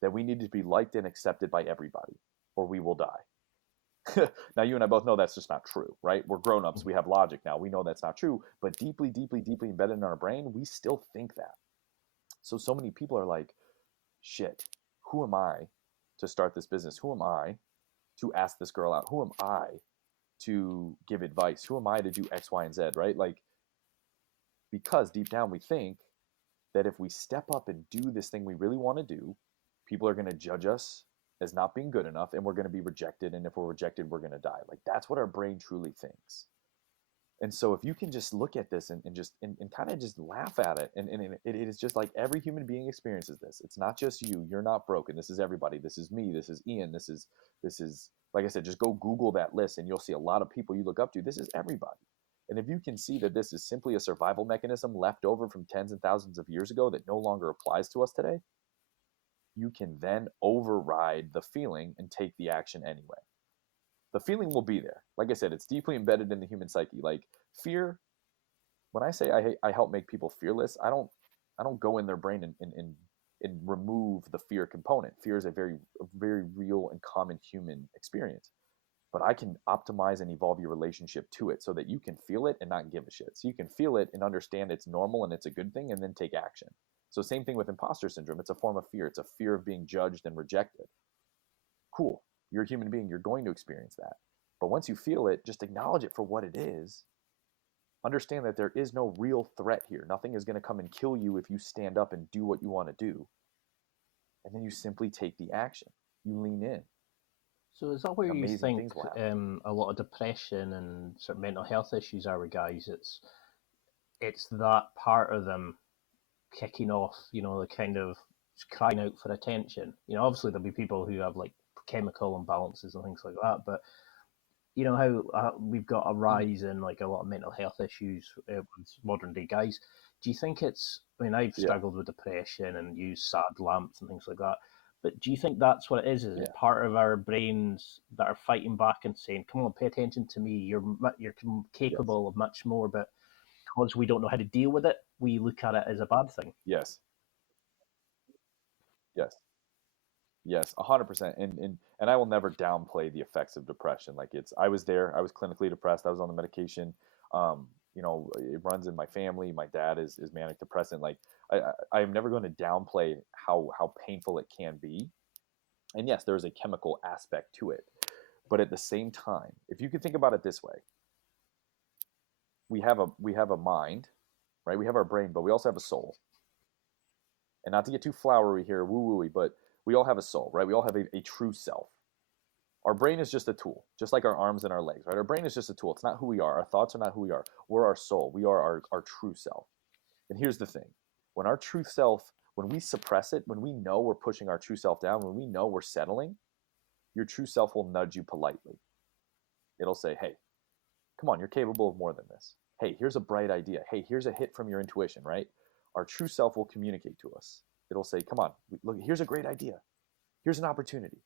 that we need to be liked and accepted by everybody, or we will die. Now, you and I both know that's just not true, right? We're grown-ups. We have logic now. We know that's not true. But deeply, deeply, deeply embedded in our brain, we still think that. So many people are like, shit, who am I to start this business? Who am I to ask this girl out? Who am I to give advice? Who am I to do X, Y, and Z, right? Like, because deep down we think that if we step up and do this thing we really want to do, people are going to judge us as not being good enough, and we're going to be rejected. And if we're rejected, we're going to die. Like, that's what our brain truly thinks. And so if you can just look at this and kind of just laugh at it, and it is just like every human being experiences this. It's not just you. You're not broken. This is everybody. This is me. This is Ian. This is, like I said, just go Google that list and you'll see a lot of people you look up to. This is everybody. And if you can see that this is simply a survival mechanism left over from tens and thousands of years ago that no longer applies to us today, you can then override the feeling and take the action anyway. The feeling will be there. Like I said, it's deeply embedded in the human psyche. Like, fear, when I say I help make people fearless, I don't go in their brain and remove the fear component. Fear is a very real and common human experience. But I can optimize and evolve your relationship to it so that you can feel it and not give a shit. So you can feel it and understand it's normal and it's a good thing, and then take action. So same thing with imposter syndrome. It's a form of fear. It's a fear of being judged and rejected. Cool. You're a human being. You're going to experience that. But once you feel it, just acknowledge it for what it is. Understand that there is no real threat here. Nothing is going to come and kill you if you stand up and do what you want to do. And then you simply take the action. You lean in. So is that where you Amazing think things will happen. a lot of depression and sort of mental health issues are with guys? It's that part of them kicking off, the kind of crying out for attention. Obviously there'll be people who have like chemical imbalances and things like that, but how we've got a rise in like a lot of mental health issues with modern day guys. Do you think I've struggled with depression and used sad lamps and things like that, but do you think that's what it is? Is it part of our brains that are fighting back and saying, come on, pay attention to me, you're capable of much more, but because we don't know how to deal with it, we look at it as a bad thing? Yes. Yes. Yes, 100%. And I will never downplay the effects of depression. Like, I was there. I was clinically depressed. I was on the medication. It runs in my family. My dad is manic depressant. Like, I am never going to downplay how painful it can be. And yes, there is a chemical aspect to it. But at the same time, if you could think about it this way, we have a mind, right? We have our brain, but we also have a soul. And not to get too flowery here, woo-wooey, but we all have a soul, right? We all have a true self. Our brain is just a tool, just like our arms and our legs, right? Our brain is just a tool. It's not who we are. Our thoughts are not who we are. We're our soul. We are our true self. And here's the thing. When our true self, when we suppress it, when we know we're pushing our true self down, when we know we're settling, your true self will nudge you politely. It'll say, hey, come on, you're capable of more than this. Hey, here's a bright idea. Hey, here's a hit from your intuition, right? Our true self will communicate to us. It'll say, come on, look, here's a great idea. Here's an opportunity.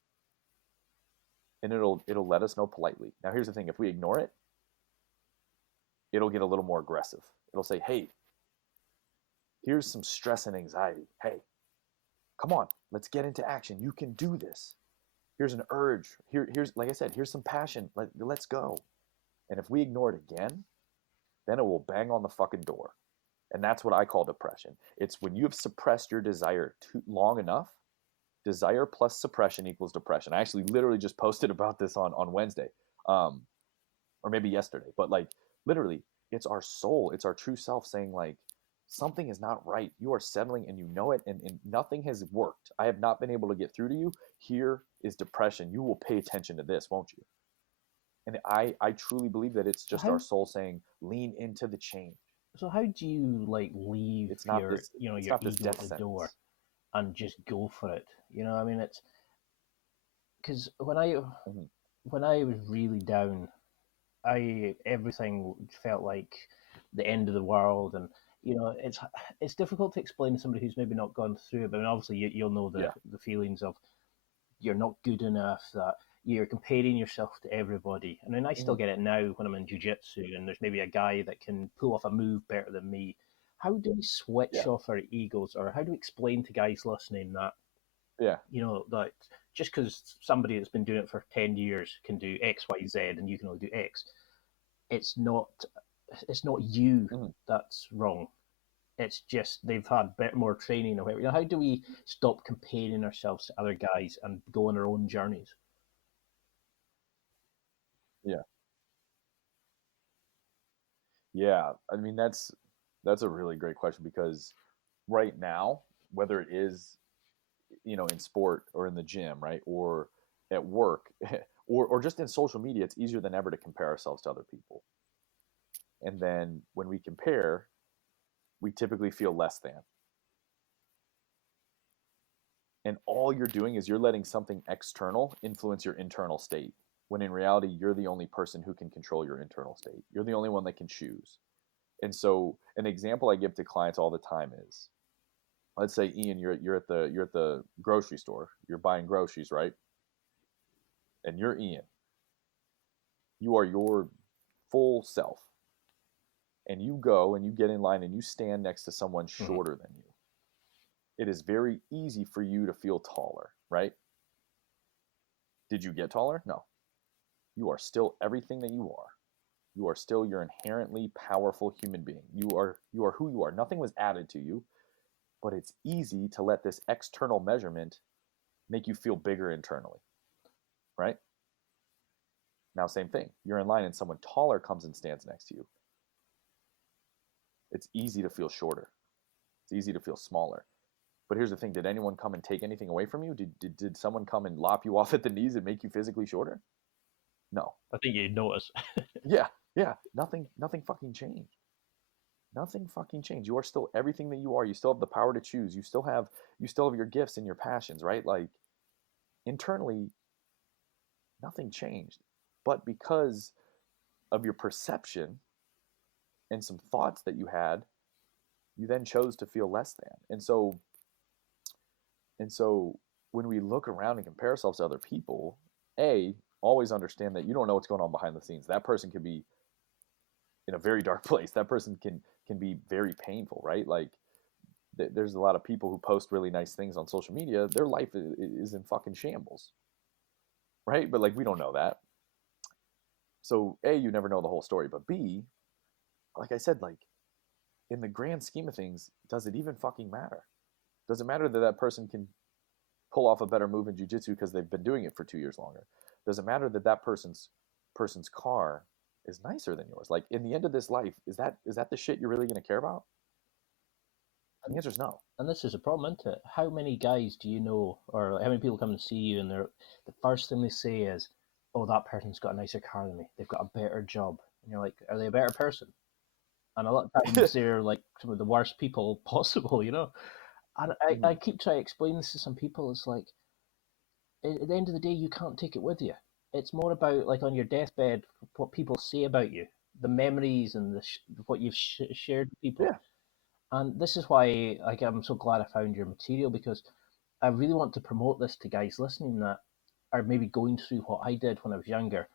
And it'll let us know politely. Now, here's the thing. If we ignore it, it'll get a little more aggressive. It'll say, hey, here's some stress and anxiety. Hey, come on, let's get into action. You can do this. Here's an urge. Here's, like I said, here's some passion. Let's go. And if we ignore it again, then it will bang on the fucking door. And that's what I call depression. It's when you have suppressed your desire too long enough. Desire plus suppression equals depression. I actually literally just posted about this on Wednesday, or maybe yesterday. But like literally, it's our soul, it's our true self saying like, something is not right. You are settling and you know it, and nothing has worked. I have not been able to get through to you. Here is depression. You will pay attention to this, won't you? And I truly believe that it's just our soul saying, lean into the change. So how do you like leave It's not your this, your it's not ego this at death the sentence. door and just go for it? You know, I mean, it's because when I was really down, everything felt like the end of the world, and you know, it's difficult to explain to somebody who's maybe not gone through it. But I mean, obviously, you'll know the feelings of you're not good enough, that you're comparing yourself to everybody. I mean, I still get it now when I'm in jiu-jitsu and there's maybe a guy that can pull off a move better than me. How do we switch off our egos, or how do we explain to guys listening that, you know, that just because somebody that's been doing it for 10 years can do X, Y, Z, and you can only do X, it's not you that's wrong. It's just they've had more training or whatever. You know, how do we stop comparing ourselves to other guys and go on our own journeys? Yeah. Yeah. I mean, that's a really great question, because right now, whether it is, you know, in sport or in the gym, right, or at work, or just in social media, it's easier than ever to compare ourselves to other people. And then when we compare, we typically feel less than. And all you're doing is you're letting something external influence your internal state, when in reality, you're the only person who can control your internal state. You're the only one that can choose. And so an example I give to clients all the time is, let's say, Ian, you're at the grocery store, you're buying groceries, right? And you're Ian. You are your full self. And you go and you get in line and you stand next to someone shorter than you. It is very easy for you to feel taller, right? Did you get taller? No. You are still everything that you are. You are still your inherently powerful human being. You are who you are. Nothing was added to you, but it's easy to let this external measurement make you feel bigger internally, right? Now, same thing. You're in line and someone taller comes and stands next to you. It's easy to feel shorter. It's easy to feel smaller. But here's the thing. Did anyone come and take anything away from you? Did someone come and lop you off at the knees and make you physically shorter? No. I think you'd notice. Yeah. Nothing fucking changed. Nothing fucking changed. You are still everything that you are. You still have the power to choose. You still have your gifts and your passions, right? Like internally, nothing changed. But because of your perception and some thoughts that you had, you then chose to feel less than. And so when we look around and compare ourselves to other people, always understand that you don't know what's going on behind the scenes. That person could be in a very dark place. That person can be very painful, right? Like there's a lot of people who post really nice things on social media. Their life is in fucking shambles, right? But like we don't know that. So you never know the whole story. But B, like I said, like in the grand scheme of things, does it even fucking matter? Does it matter that that person can pull off a better move in jiu-jitsu because they've been doing it for 2 years longer? Does it matter that that person's car is nicer than yours? Like in the end of this life, is that the shit you're really going to care about? The answer is no. And this is a problem, isn't it? How many guys do you know, or how many people come and see you, and the first thing they say is, "Oh, that person's got a nicer car than me. They've got a better job." And you're like, "Are they a better person?" And a lot of times they're like some of the worst people possible, you know. And I keep trying to explain this to some people. It's like, at the end of the day, you can't take it with you. It's more about, like, on your deathbed, what people say about you, the memories and what you've shared with people. Yeah. And this is why, like, I'm so glad I found your material, because I really want to promote this to guys listening that are maybe going through what I did when I was younger,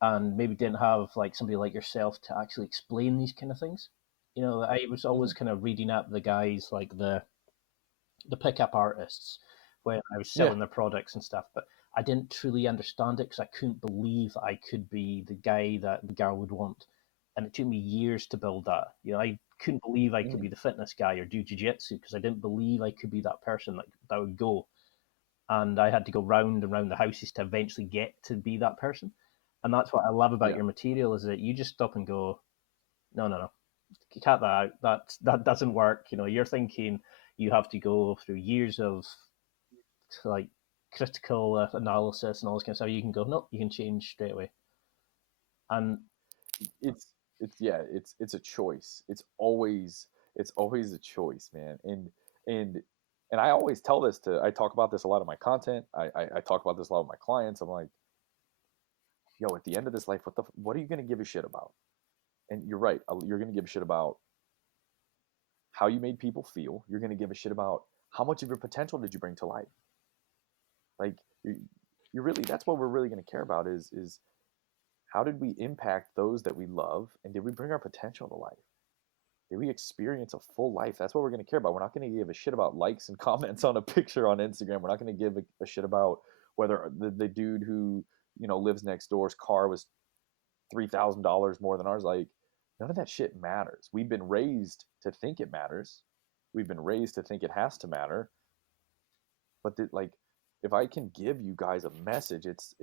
and maybe didn't have like somebody like yourself to actually explain these kind of things. You know, I was always kind of reading up the guys like the pickup artists when I was selling their products and stuff, but I didn't truly understand it because I couldn't believe I could be the guy that the girl would want. And it took me years to build that. You know, I couldn't believe I could be the fitness guy or do jiu-jitsu because I didn't believe I could be that person that would go. And I had to go round and round the houses to eventually get to be that person. And that's what I love about your material, is that you just stop and go, no, cut that out. That doesn't work. You know, you're thinking you have to go through years of like critical analysis and all this kind of stuff. You can go, no, you can change straight away. And it's a choice. It's always a choice, man. And I always tell this I talk about this a lot in my content. I talk about this a lot with my clients. I'm like, yo, at the end of this life, what are you gonna give a shit about? And you're right. You're gonna give a shit about how you made people feel. You're gonna give a shit about how much of your potential did you bring to life. Like you're really, that's what we're really gonna care about is how did we impact those that we love, and did we bring our potential to life? Did we experience a full life? That's what we're going to care about. We're not going to give a shit about likes and comments on a picture on Instagram. We're not going to give a shit about whether the dude who, you know, lives next door's car was $3,000 more than ours. Like, none of that shit matters. We've been raised to think it matters. We've been raised to think it has to matter. But like, if I can give you guys a message, it's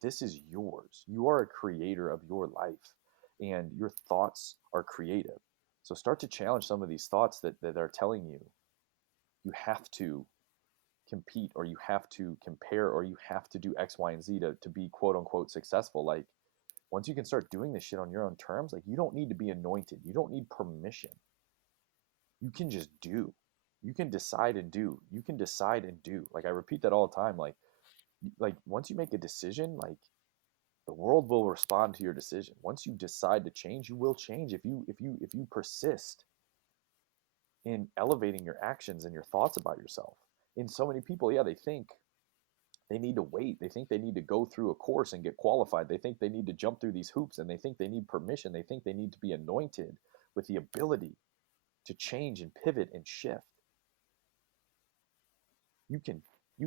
this is yours. You are a creator of your life, and your thoughts are creative. So start to challenge some of these thoughts that are telling you you have to compete, or you have to compare, or you have to do X, Y, and Z to be quote unquote successful. Like, once you can start doing this shit on your own terms, like, you don't need to be anointed. You don't need permission. You can just do. You can decide and do. You can decide and do. Like, I repeat that all the time. Like once you make a decision, like, the world will respond to your decision. Once you decide to change, you will change. If you persist in elevating your actions and your thoughts about yourself. And so many people, they think they need to wait. They think they need to go through a course and get qualified. They think they need to jump through these hoops, and they think they need permission. They think they need to be anointed with the ability to change and pivot and shift. You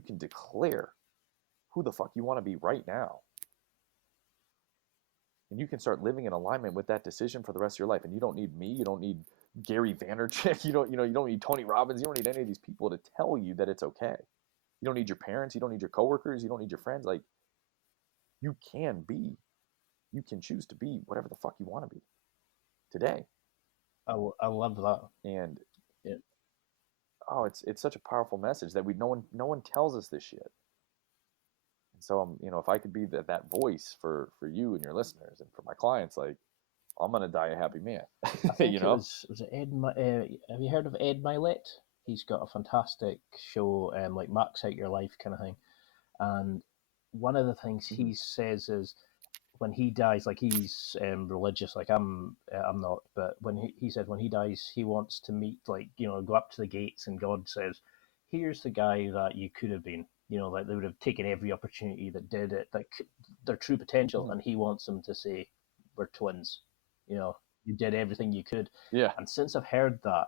can declare who the fuck you want to be right now. And you can start living in alignment with that decision for the rest of your life. And you don't need me. You don't need Gary Vaynerchuk. You don't need Tony Robbins. You don't need any of these people to tell you that it's okay. You don't need your parents. You don't need your coworkers. You don't need your friends. Like, you can choose to be whatever the fuck you want to be today. I love that. And it's such a powerful message that no one tells us this shit. And so if I could be that voice for you and your listeners and for my clients, like, I'm gonna die a happy man. I think it was it Ed? Have you heard of Ed Milet? He's got a fantastic show, like Max Out Your Life kind of thing. And one of the things he says is, when he dies, like, he's religious, like I'm not, but when he said when he dies, he wants to meet, like, go up to the gates, and God says, here's the guy that you could have been. Like, they would have taken every opportunity that did it, like their true potential, and he wants them to say, we're twins. You did everything you could. Yeah. And since I've heard that,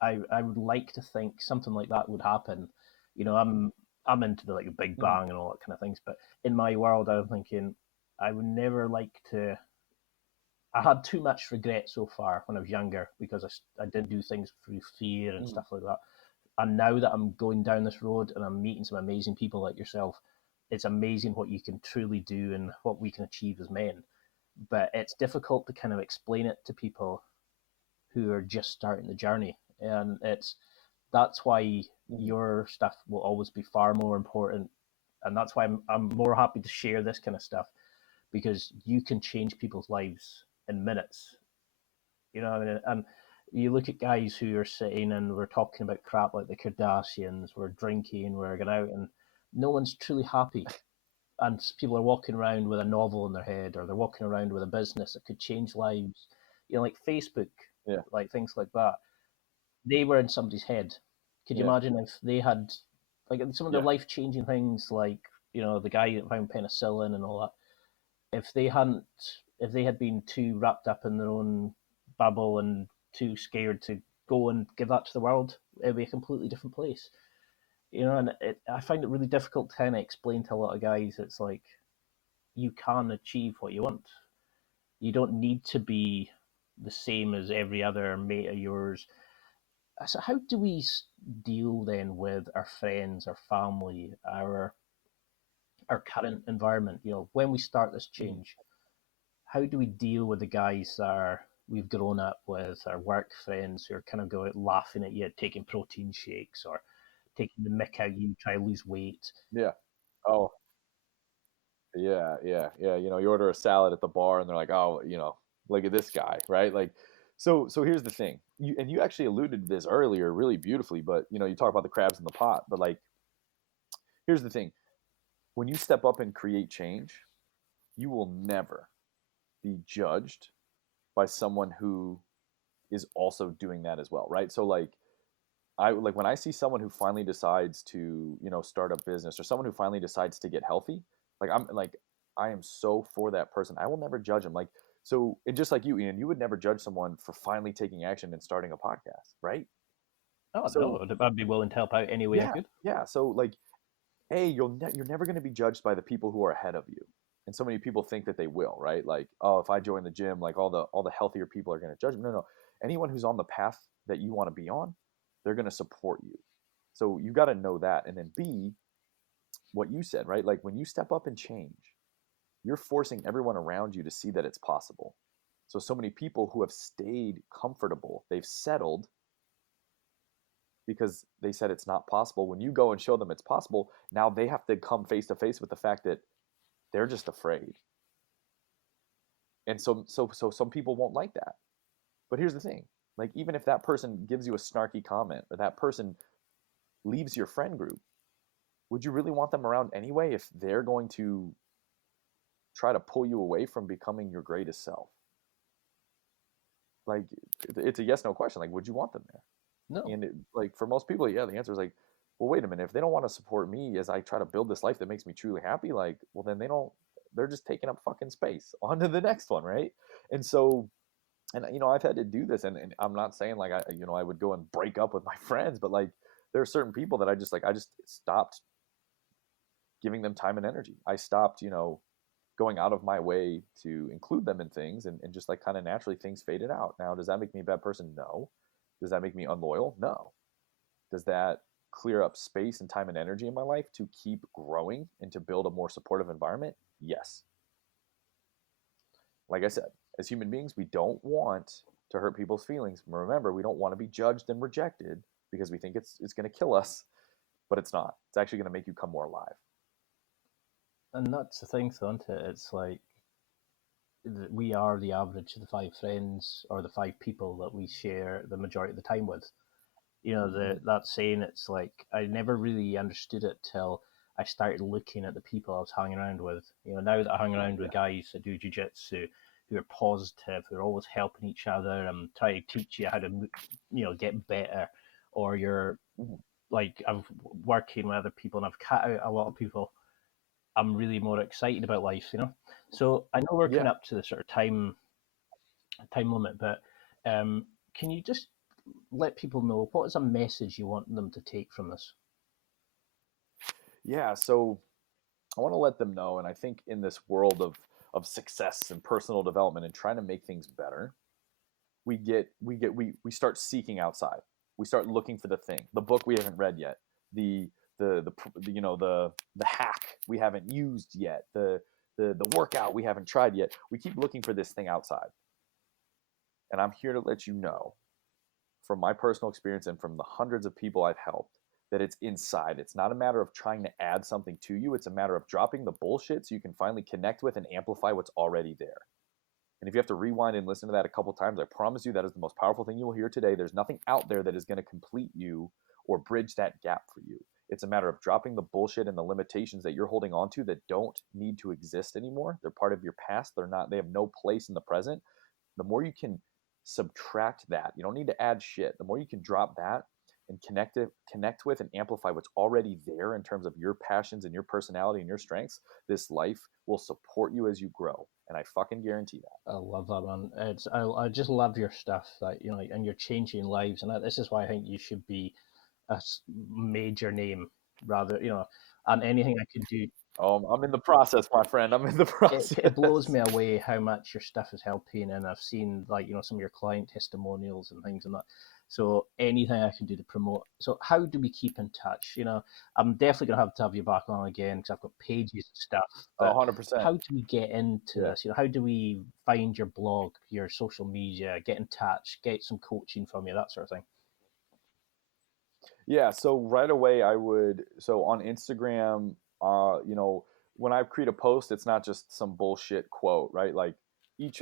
I would like to think something like that would happen. I'm into the, like, Big Bang and all that kind of things, but in my world, I'm thinking I would never like to. I had too much regret so far when I was younger, because I didn't do things through fear and stuff like that. And now that I'm going down this road and I'm meeting some amazing people like yourself, it's amazing what you can truly do and what we can achieve as men. But it's difficult to kind of explain it to people who are just starting the journey. And it's That's why your stuff will always be far more important, and that's why I'm more happy to share this kind of stuff, because you can change people's lives in minutes. You know what I mean? And you look at guys who are sitting and we're talking about crap like the Kardashians, we're drinking, we're going out, and no one's truly happy. And people are walking around with a novel in their head, or they're walking around with a business that could change lives. You know, like Facebook, Yeah. like things like that. They were in somebody's head. Could you Yeah. imagine if they had, like, some of the Yeah. life-changing things, like, you know, the guy that found penicillin and all that, if they hadn't, if they had been too wrapped up in their own bubble and too scared to go and give that to the world, it'd be a completely different place. You know, and I find it really difficult to kind of explain to a lot of guys. It's like, you can achieve what you want. You don't need to be the same as every other mate of yours. So how do we deal then with our friends, our family, our current environment? You know, when we start this Mhm. change, how do we deal with the guys that we've grown up with, our work friends who are kind of going laughing at you, taking protein shakes, or taking the mick out you try to lose weight? Yeah. Oh, yeah. You order a salad at the bar, and they're like, "Oh, look at this guy," right? Like, so here's the thing. You actually alluded to this earlier, really beautifully. But you talk about the crabs in the pot. But like, here's the thing. When you step up and create change, you will never be judged by someone who is also doing that as well, right? So like, I like when I see someone who finally decides to, start a business, or someone who finally decides to get healthy, like I am so for that person. I will never judge them. Like, so, and just like you, Ian, you would never judge someone for finally taking action and starting a podcast, right? Oh So no, I'd be willing to help out any way I yeah, could. yeah. So like, hey, you're never going to be judged by the people who are ahead of you. And so many people think that they will, right? Like, oh, if I join the gym, like all the healthier people are going to judge me. No, no. Anyone who's on the path that you want to be on, they're going to support you. So you got to know that. And then B, what you said, right? Like when you step up and change, you're forcing everyone around you to see that it's possible. So many people who have stayed comfortable, they've settled because they said it's not possible. When you go and show them it's possible, now they have to come face to face with the fact that they're just afraid. And so some people won't like that. But here's the thing. Like even if that person gives you a snarky comment, or that person leaves your friend group, would you really want them around anyway if they're going to try to pull you away from becoming your greatest self? Like it's a yes no question. Like would you want them there? No. And like for most people, yeah, the answer is like, well, wait a minute. If they don't want to support me as I try to build this life that makes me truly happy, like, well, then they're just taking up fucking space. On to the next one, right? And so, and I've had to do this, and I'm not saying like I would go and break up with my friends, but like there are certain people that I just stopped giving them time and energy. I stopped, going out of my way to include them in things, and just like kind of naturally things faded out. Now, does that make me a bad person? No. Does that make me unloyal? No. Does that clear up space and time and energy in my life to keep growing and to build a more supportive environment? Yes. Like I said, as human beings, we don't want to hurt people's feelings. Remember, we don't want to be judged and rejected because we think it's going to kill us, but it's not. It's actually going to make you come more alive. And that's the thing, isn't it? It's like, we are the average of the five friends or the five people that we share the majority of the time with. You know, that saying, it's like, I never really understood it till I started looking at the people I was hanging around with. You know, now that I hang around with guys that do jiu-jitsu, who are positive, who are always helping each other and try to teach you how to, get better, or you're like, I'm working with other people and I've cut out a lot of people, I'm really more excited about life, you know. So I know we're coming Yeah. up to the sort of time limit, but can you just let people know what is a message you want them to take from this? Yeah. So I want to let them know, and I think in this world of success and personal development and trying to make things better, we start seeking outside. We start looking for the thing, the book we haven't read yet, the the hack we haven't used yet, the workout we haven't tried yet. We keep looking for this thing outside. And I'm here to let you know, from my personal experience and from the hundreds of people I've helped, that it's inside. It's not a matter of trying to add something to you. It's a matter of dropping the bullshit so you can finally connect with and amplify what's already there. And if you have to rewind and listen to that a couple times, I promise you that is the most powerful thing you will hear today. There's nothing out there that is going to complete you or bridge that gap for you. It's a matter of dropping the bullshit and the limitations that you're holding on to that don't need to exist anymore. They're part of your past. They have no place in the present. The more you can subtract that, you don't need to add shit. The more you can drop that and connect with and amplify what's already there in terms of your passions and your personality and your strengths, this life will support you as you grow. And I fucking guarantee that. I love that, man. I just love your stuff, that and you're changing lives, and this is why I think you should be a major name, rather, and anything I could do. I'm in the process, my friend. I'm in the process. It blows me away how much your stuff is helping, and I've seen some of your client testimonials and things and that. So anything I can do to promote. So how do we keep in touch? I'm definitely gonna have to have you back on again because I've got pages and stuff. 100%. How do we get into this? How do we find your blog, your social media, get in touch, get some coaching from you, that sort of thing? Yeah. So right away, so on Instagram, when I create a post, it's not just some bullshit quote, right? Like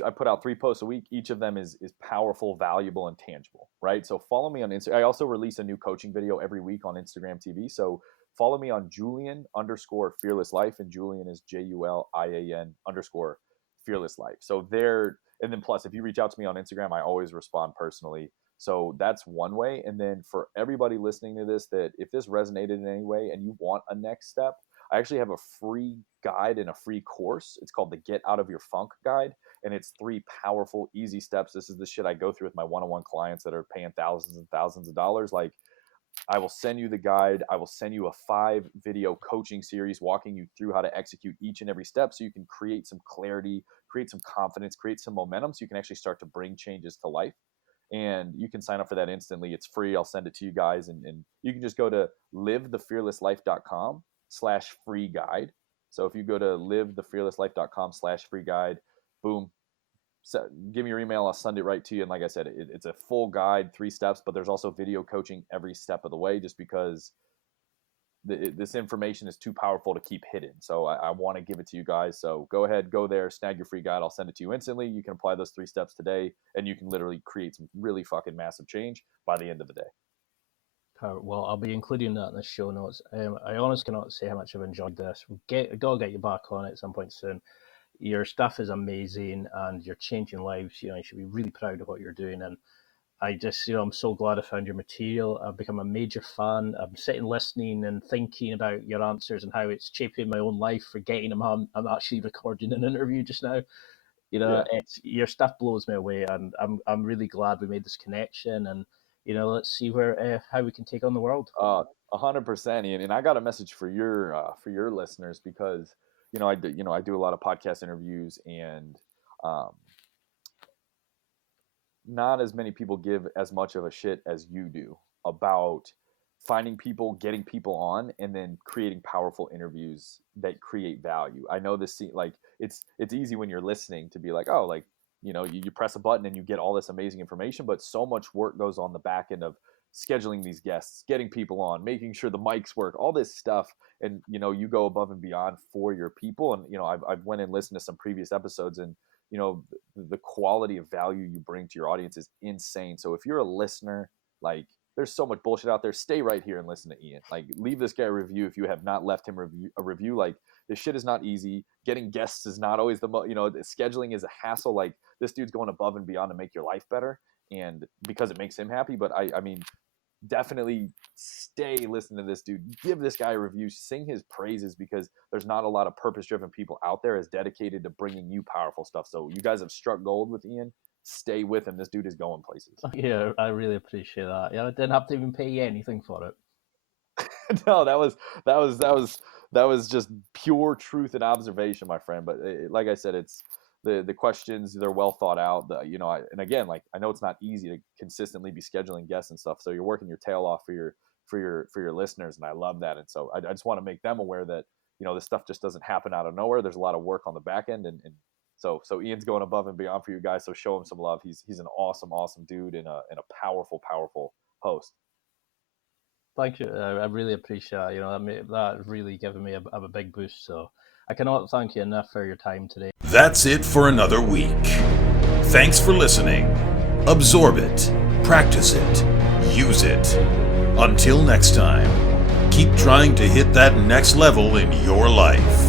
I put out 3 posts a week. Each of them is powerful, valuable, and tangible, right? So follow me on Instagram. I also release a new coaching video every week on Instagram TV. So follow me on Julian_fearless life, and Julian is JULIAN_fearless life. So there, and then plus, if you reach out to me on Instagram, I always respond personally. So that's one way. And then for everybody listening to this, that if this resonated in any way and you want a next step, I actually have a free guide and a free course. It's called the Get Out of Your Funk Guide. And it's 3 powerful, easy steps. This is the shit I go through with my one-on-one clients that are paying thousands and thousands of dollars. Like, I will send you the guide. I will send you a 5-video coaching series walking you through how to execute each and every step so you can create some clarity, create some confidence, create some momentum so you can actually start to bring changes to life. And you can sign up for that instantly. It's free. I'll send it to you guys. And you can just go to livethefearlesslife.com/free guide. So if you go to livethefearlesslife.com/free guide, boom, give me your email. I'll send it right to you. And like I said, it's a full guide, 3 steps, but there's also video coaching every step of the way, just because this information is too powerful to keep hidden. So I want to give it to you guys. So go ahead, go there, snag your free guide. I'll send it to you instantly. You can apply those 3 steps today, and you can literally create some really fucking massive change by the end of the day. Well, I'll be including that in the show notes. I honestly cannot say how much I've enjoyed this. Gotta get you back on it at some point soon. Your stuff is amazing, and you're changing lives. You should be really proud of what you're doing. And I just, I'm so glad I found your material. I've become a major fan. I'm sitting listening and thinking about your answers and how it's shaping my own life, forgetting I'm actually recording an interview just now. It's your stuff blows me away, and I'm really glad we made this connection. And let's see how we can take on the world. 100%, Ian. And I got a message for your listeners, because I do a lot of podcast interviews, and not as many people give as much of a shit as you do about finding people, getting people on, and then creating powerful interviews that create value. I know this, like, it's easy when you're listening to be like, oh, like, you press a button and you get all this amazing information, but so much work goes on the back end of scheduling these guests, getting people on, making sure the mics work, all this stuff. And, you go above and beyond for your people. And, I've went and listened to some previous episodes, and, the quality of value you bring to your audience is insane. So if you're a listener, like, there's so much bullshit out there, stay right here and listen to Ian. Like, leave this guy a review if you have not left him a review. Like, this shit is not easy. Getting guests is not always scheduling is a hassle. Like, this dude's going above and beyond to make your life better, and because it makes him happy. But I mean, definitely stay listening to this dude. Give this guy a review, sing his praises, because there's not a lot of purpose-driven people out there as dedicated to bringing you powerful stuff. So you guys have struck gold with Ian. Stay with him. This dude is going places. Yeah, I really appreciate that. Yeah, I didn't have to even pay you anything for it. No, that was just pure truth and observation, my friend. But like I said, it's the questions, they're well thought out. And again, like, I know it's not easy to consistently be scheduling guests and stuff. So you're working your tail off for your listeners, and I love that. And so I just want to make them aware that this stuff just doesn't happen out of nowhere. There's a lot of work on the back end, and So Ian's going above and beyond for you guys. So show him some love. He's an awesome dude and a powerful host. Thank you. I really appreciate it. That really given me a big boost. So I cannot thank you enough for your time today. That's it for another week. Thanks for listening. Absorb it, practice it, use it. Until next time, keep trying to hit that next level in your life.